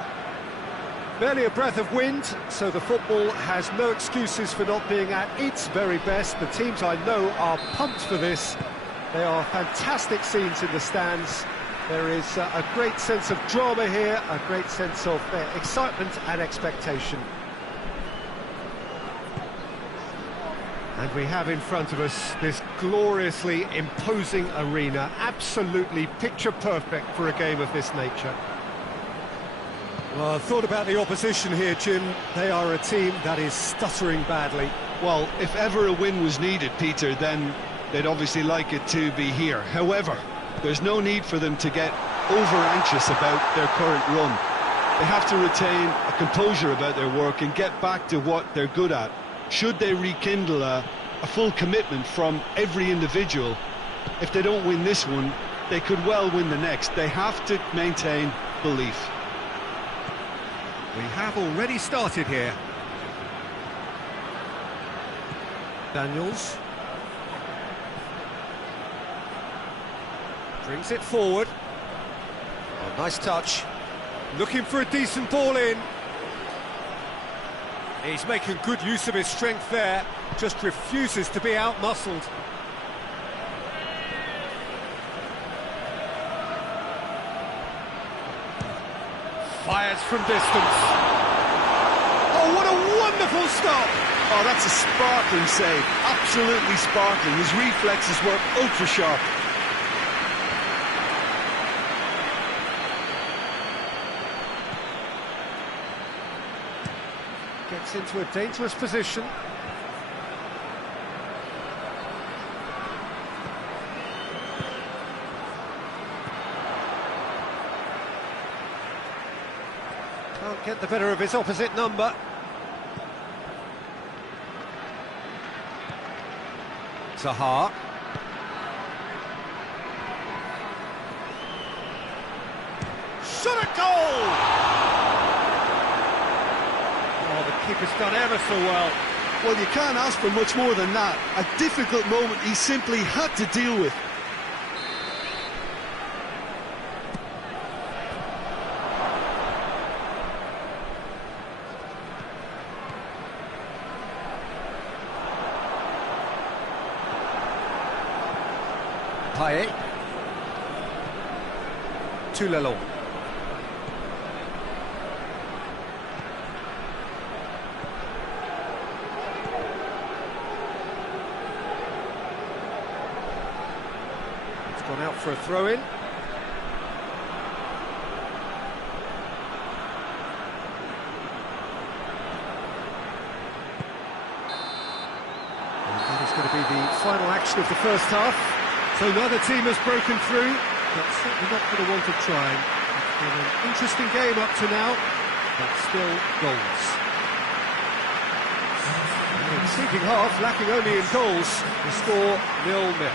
Barely a breath of wind, so the football has no excuses for not being at its very best. The teams I know are pumped for this. There are fantastic scenes in the stands. There is a great sense of drama here, a great sense of excitement and expectation. And we have in front of us this gloriously imposing arena, absolutely picture perfect for a game of this nature. Well, I thought about the opposition here, Jim. They are a team that is stuttering badly. Well, if ever a win was needed, Peter, then they'd obviously like it to be here. However, there's no need for them to get over-anxious about their current run. They have to retain a composure about their work and get back to what they're good at. Should they rekindle a full commitment from every individual, if they don't win this one, they could well win the next. They have to maintain belief. We have already started here. Daniels. Brings it forward. Oh, nice touch. Looking for a decent ball in. He's making good use of his strength there. Just refuses to be out-muscled. Fires from distance. Oh, what a wonderful stop! Oh, that's a sparkling save. Absolutely sparkling. His reflexes were ultra-sharp. Gets into a dangerous position. Can't get the better of his opposite number. Zaha. shot at goal! Oh, the keeper's done ever so well. Well, you can't ask for much more than that. A difficult moment he simply had to deal with. Payet. Toulelon. It's gone out for a throw-in. That is going to be the final action of the first half. So neither team has broken through, but certainly not for the want of trying. It's been an interesting game up to now, but still goals. In the second half, lacking only in goals, the score 0-0.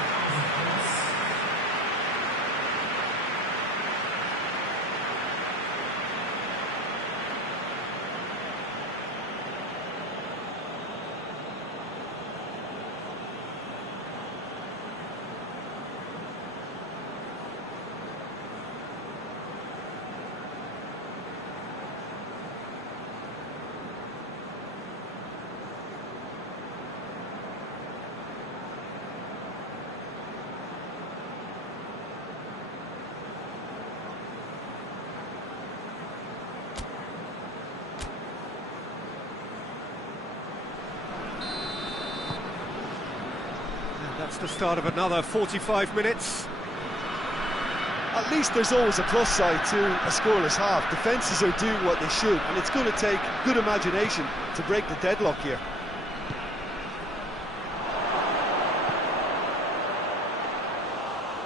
That's the start of another 45 minutes. At least there's always a plus side to a scoreless half. Defences are doing what they should, and it's going to take good imagination to break the deadlock here.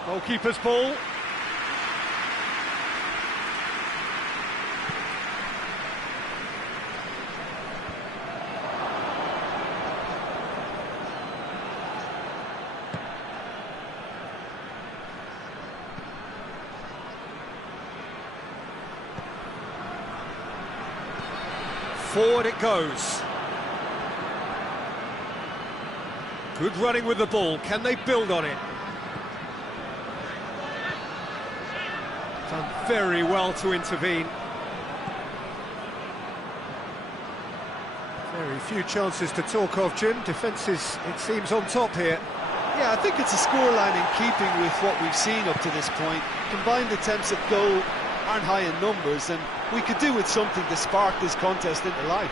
Goalkeeper's ball. Forward it goes. Good running with the ball. Can they build on it? Done very well to intervene. Very few chances to talk of, Jim. Defence is, it seems, on top here. Yeah, I think it's a scoreline in keeping with what we've seen up to this point. Combined attempts at goal aren't high in numbers, and we could do with something to spark this contest into life.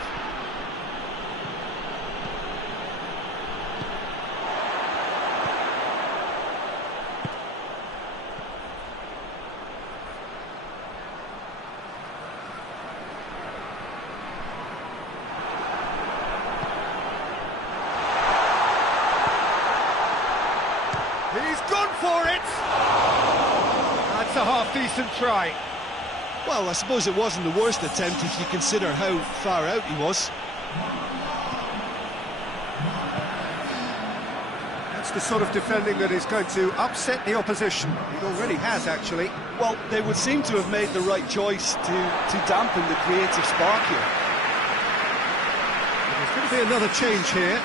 He's gone for it! That's a half-decent try. Well, I suppose it wasn't the worst attempt if you consider how far out he was. That's the sort of defending that is going to upset the opposition. It already has, actually. Well, they would seem to have made the right choice to dampen the creative spark here. There's going to be another change here.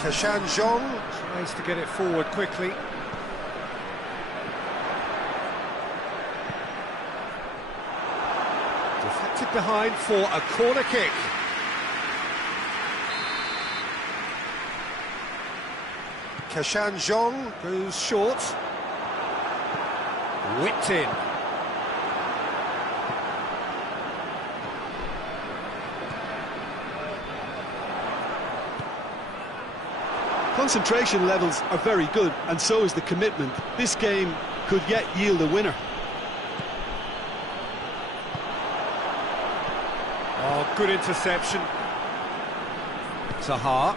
Kashan Zhong tries to get it forward quickly. Deflected behind for a corner kick. Kashan Zhong goes short. Whipped in. Concentration levels are very good, and so is the commitment. This game could yet yield a winner. Oh, good interception. Zaha.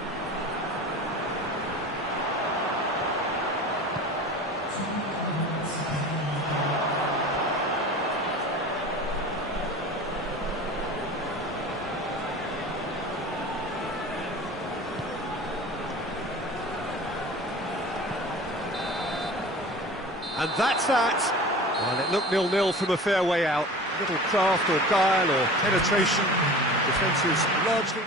And that's that. Well, it looked 0-0 from a fair way out. Little craft or guile or penetration. Defence is largely...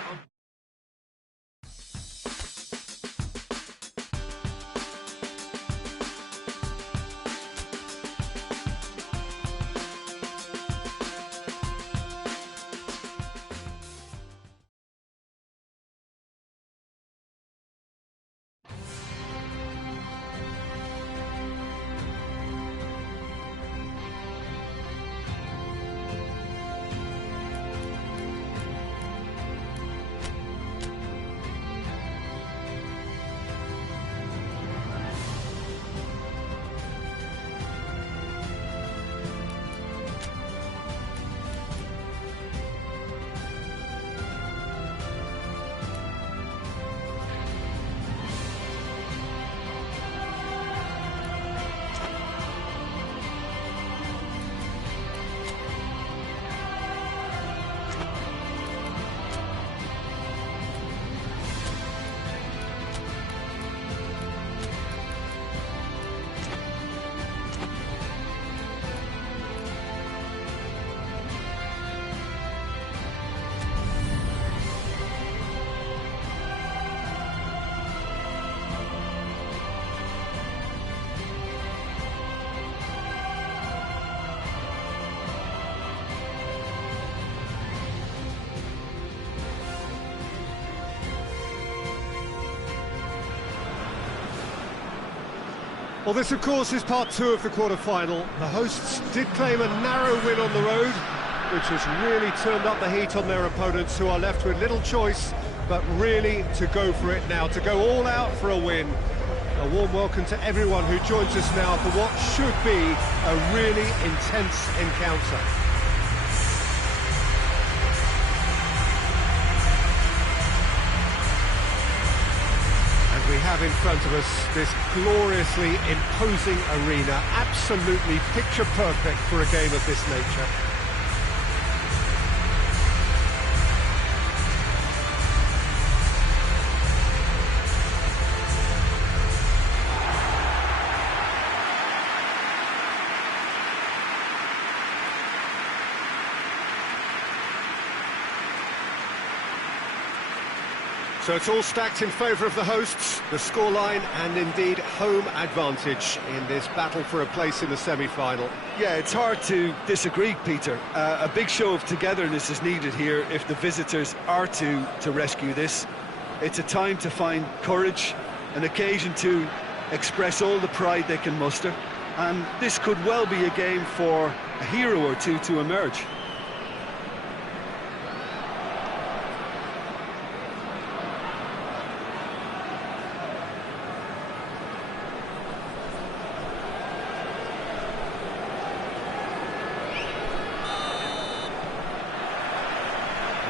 Well, this, of course, is part two of the quarter-final. The hosts did claim a narrow win on the road, which has really turned up the heat on their opponents, who are left with little choice but really to go for it now, to go all out for a win. A warm welcome to everyone who joins us now for what should be a really intense encounter. We have in front of us this gloriously imposing arena, absolutely picture perfect for a game of this nature. So it's all stacked in favour of the hosts, the scoreline and indeed home advantage in this battle for a place in the semi-final. Yeah, it's hard to disagree, Peter. A big show of togetherness is needed here if the visitors are to rescue this. It's a time to find courage, an occasion to express all the pride they can muster, and this could well be a game for a hero or two to emerge.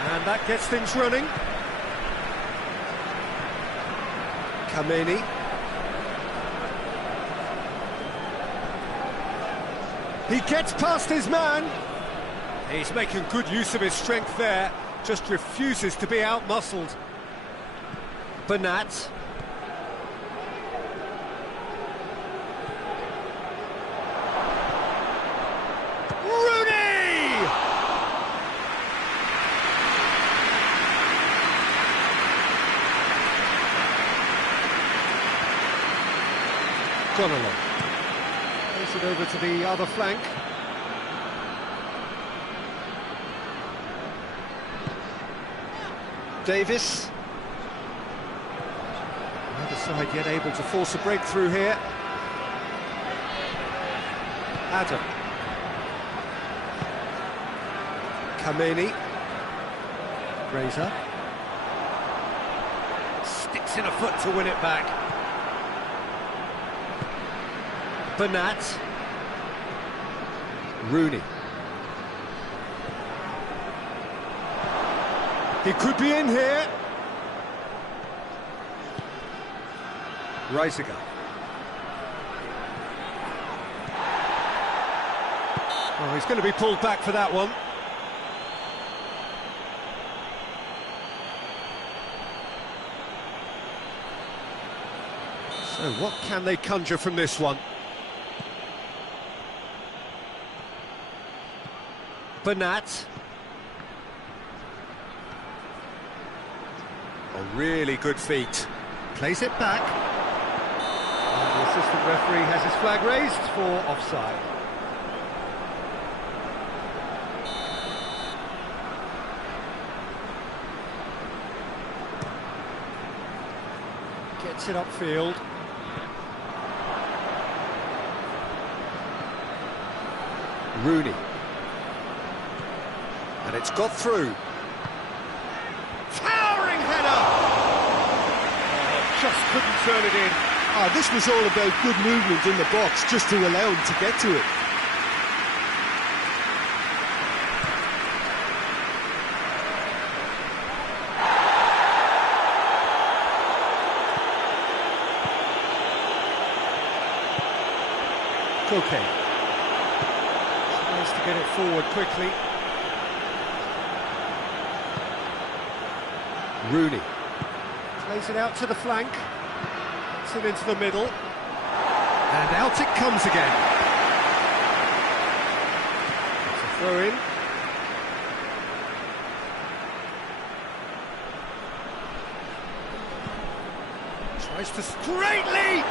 And that gets things running. Kameni. He gets past his man. He's making good use of his strength there. Just refuses to be out-muscled. Bernat. Gone along. Plays it over to the other flank. Davis. Neither side yet able to force a breakthrough here. Adam. Kameni. Fraser. Sticks in a foot to win it back. Bernat. Rooney. He could be in here. Reisiger. Oh, he's going to be pulled back for that one. So what can they conjure from this one? Bernat. A really good feat. Plays it back. And the assistant referee has his flag raised for offside. Gets it upfield. Rooney. And it's got through. Towering header! Oh, just couldn't turn it in. This was all about good movement in the box, just to allow him to get to it. Koke. Tries to get it forward quickly. Rooney. Plays it out to the flank. Gets it into the middle. And out it comes again. It's a throw in. Tries to straight leap!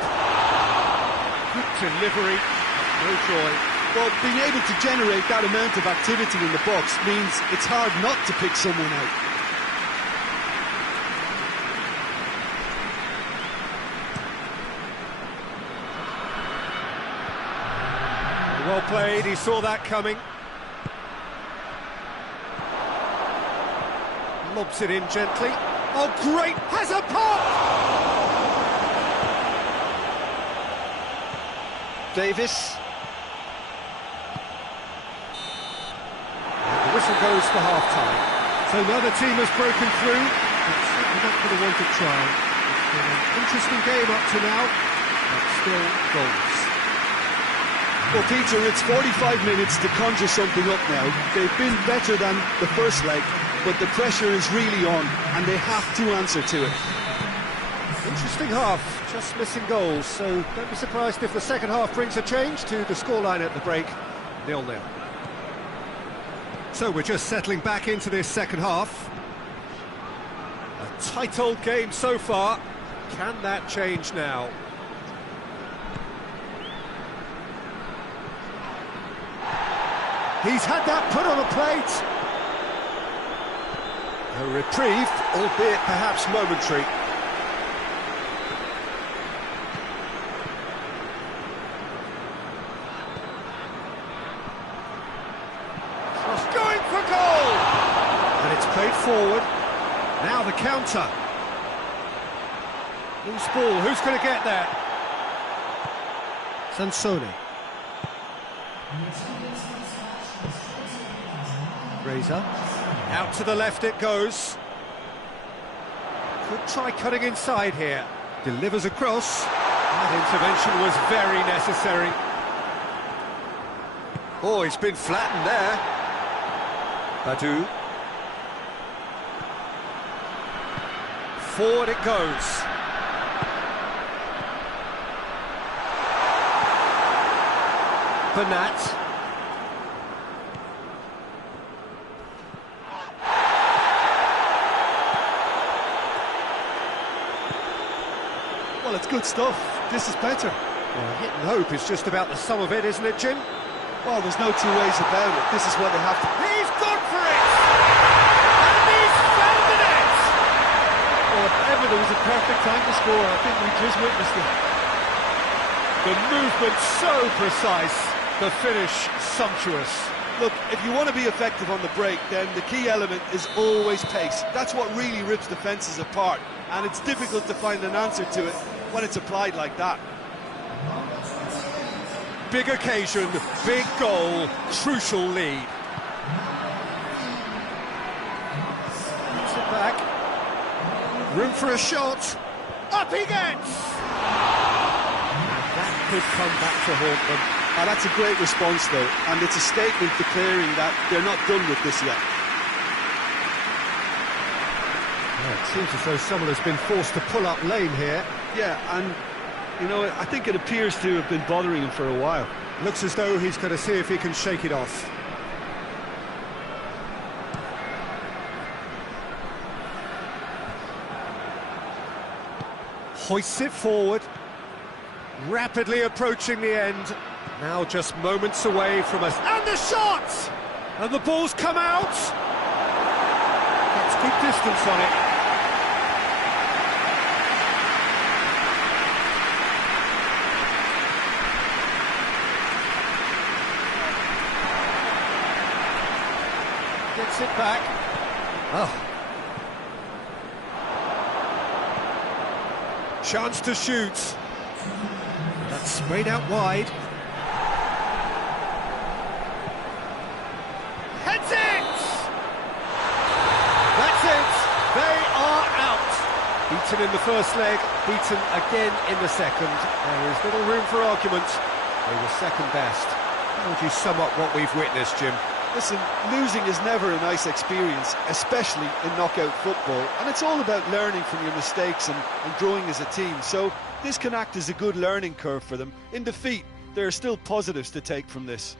Good delivery. No joy. Well, being able to generate that amount of activity in the box means it's hard not to pick someone out. Well played, he saw that coming. Lobs it in gently. Oh, great! Has a pop! Davis. And the whistle goes for half-time. So neither team has broken through. It's certainly not going to want to try. It's been an interesting game up to now, but still goals. Well, Peter, it's 45 minutes to conjure something up now. They've been better than the first leg, but the pressure is really on, and they have to answer to it. Interesting half, just missing goals, so don't be surprised if the second half brings a change to the scoreline at the break, 0-0. So we're just settling back into this second half. A tight old game so far. Can that change now? He's had that put on a plate. A reprieve, albeit perhaps momentary. Going for goal! And it's played forward. Now the counter. Loose ball, who's going to get there? Sansone. Razor. Out to the left it goes. Could try cutting inside here. Delivers across. That intervention was very necessary. Oh, he's been flattened there. Badu. Forward it goes. Bernat. Well, it's good stuff. This is better. Well, hit and hope is just about the sum of it, isn't it, Jim? Well, there's no two ways about it. This is what they have to... He's gone for it! And he's found the net! Well, if ever there was a perfect time to score, I think we just witnessed it. The movement so precise, the finish sumptuous. Look, if you want to be effective on the break, then the key element is always pace. That's what really rips defences apart, and it's difficult to find an answer to it when it's applied like that. Big occasion, big goal, crucial lead. Puts it back. Room for a shot. Up he gets! And that could come back to haunt them. That's a great response, though, and it's a statement declaring that they're not done with this yet. Yeah, it seems as though someone has been forced to pull up lane here. Yeah, and, you know, I think it appears to have been bothering him for a while. Looks as though he's going to see if he can shake it off. hoists it forward, rapidly approaching the end. Now just moments away from us. And the shot! And the ball's come out! Gets good distance on it. Gets it back. Oh. Chance to shoot. That's sprayed out wide. Heads it! That's it! They are out. Beaten in the first leg, beaten again in the second. There is little room for argument. They were second best. How would you sum up what we've witnessed, Jim? Listen, losing is never a nice experience, especially in knockout football, and it's all about learning from your mistakes and growing as a team, so this can act as a good learning curve for them. In defeat, there are still positives to take from this.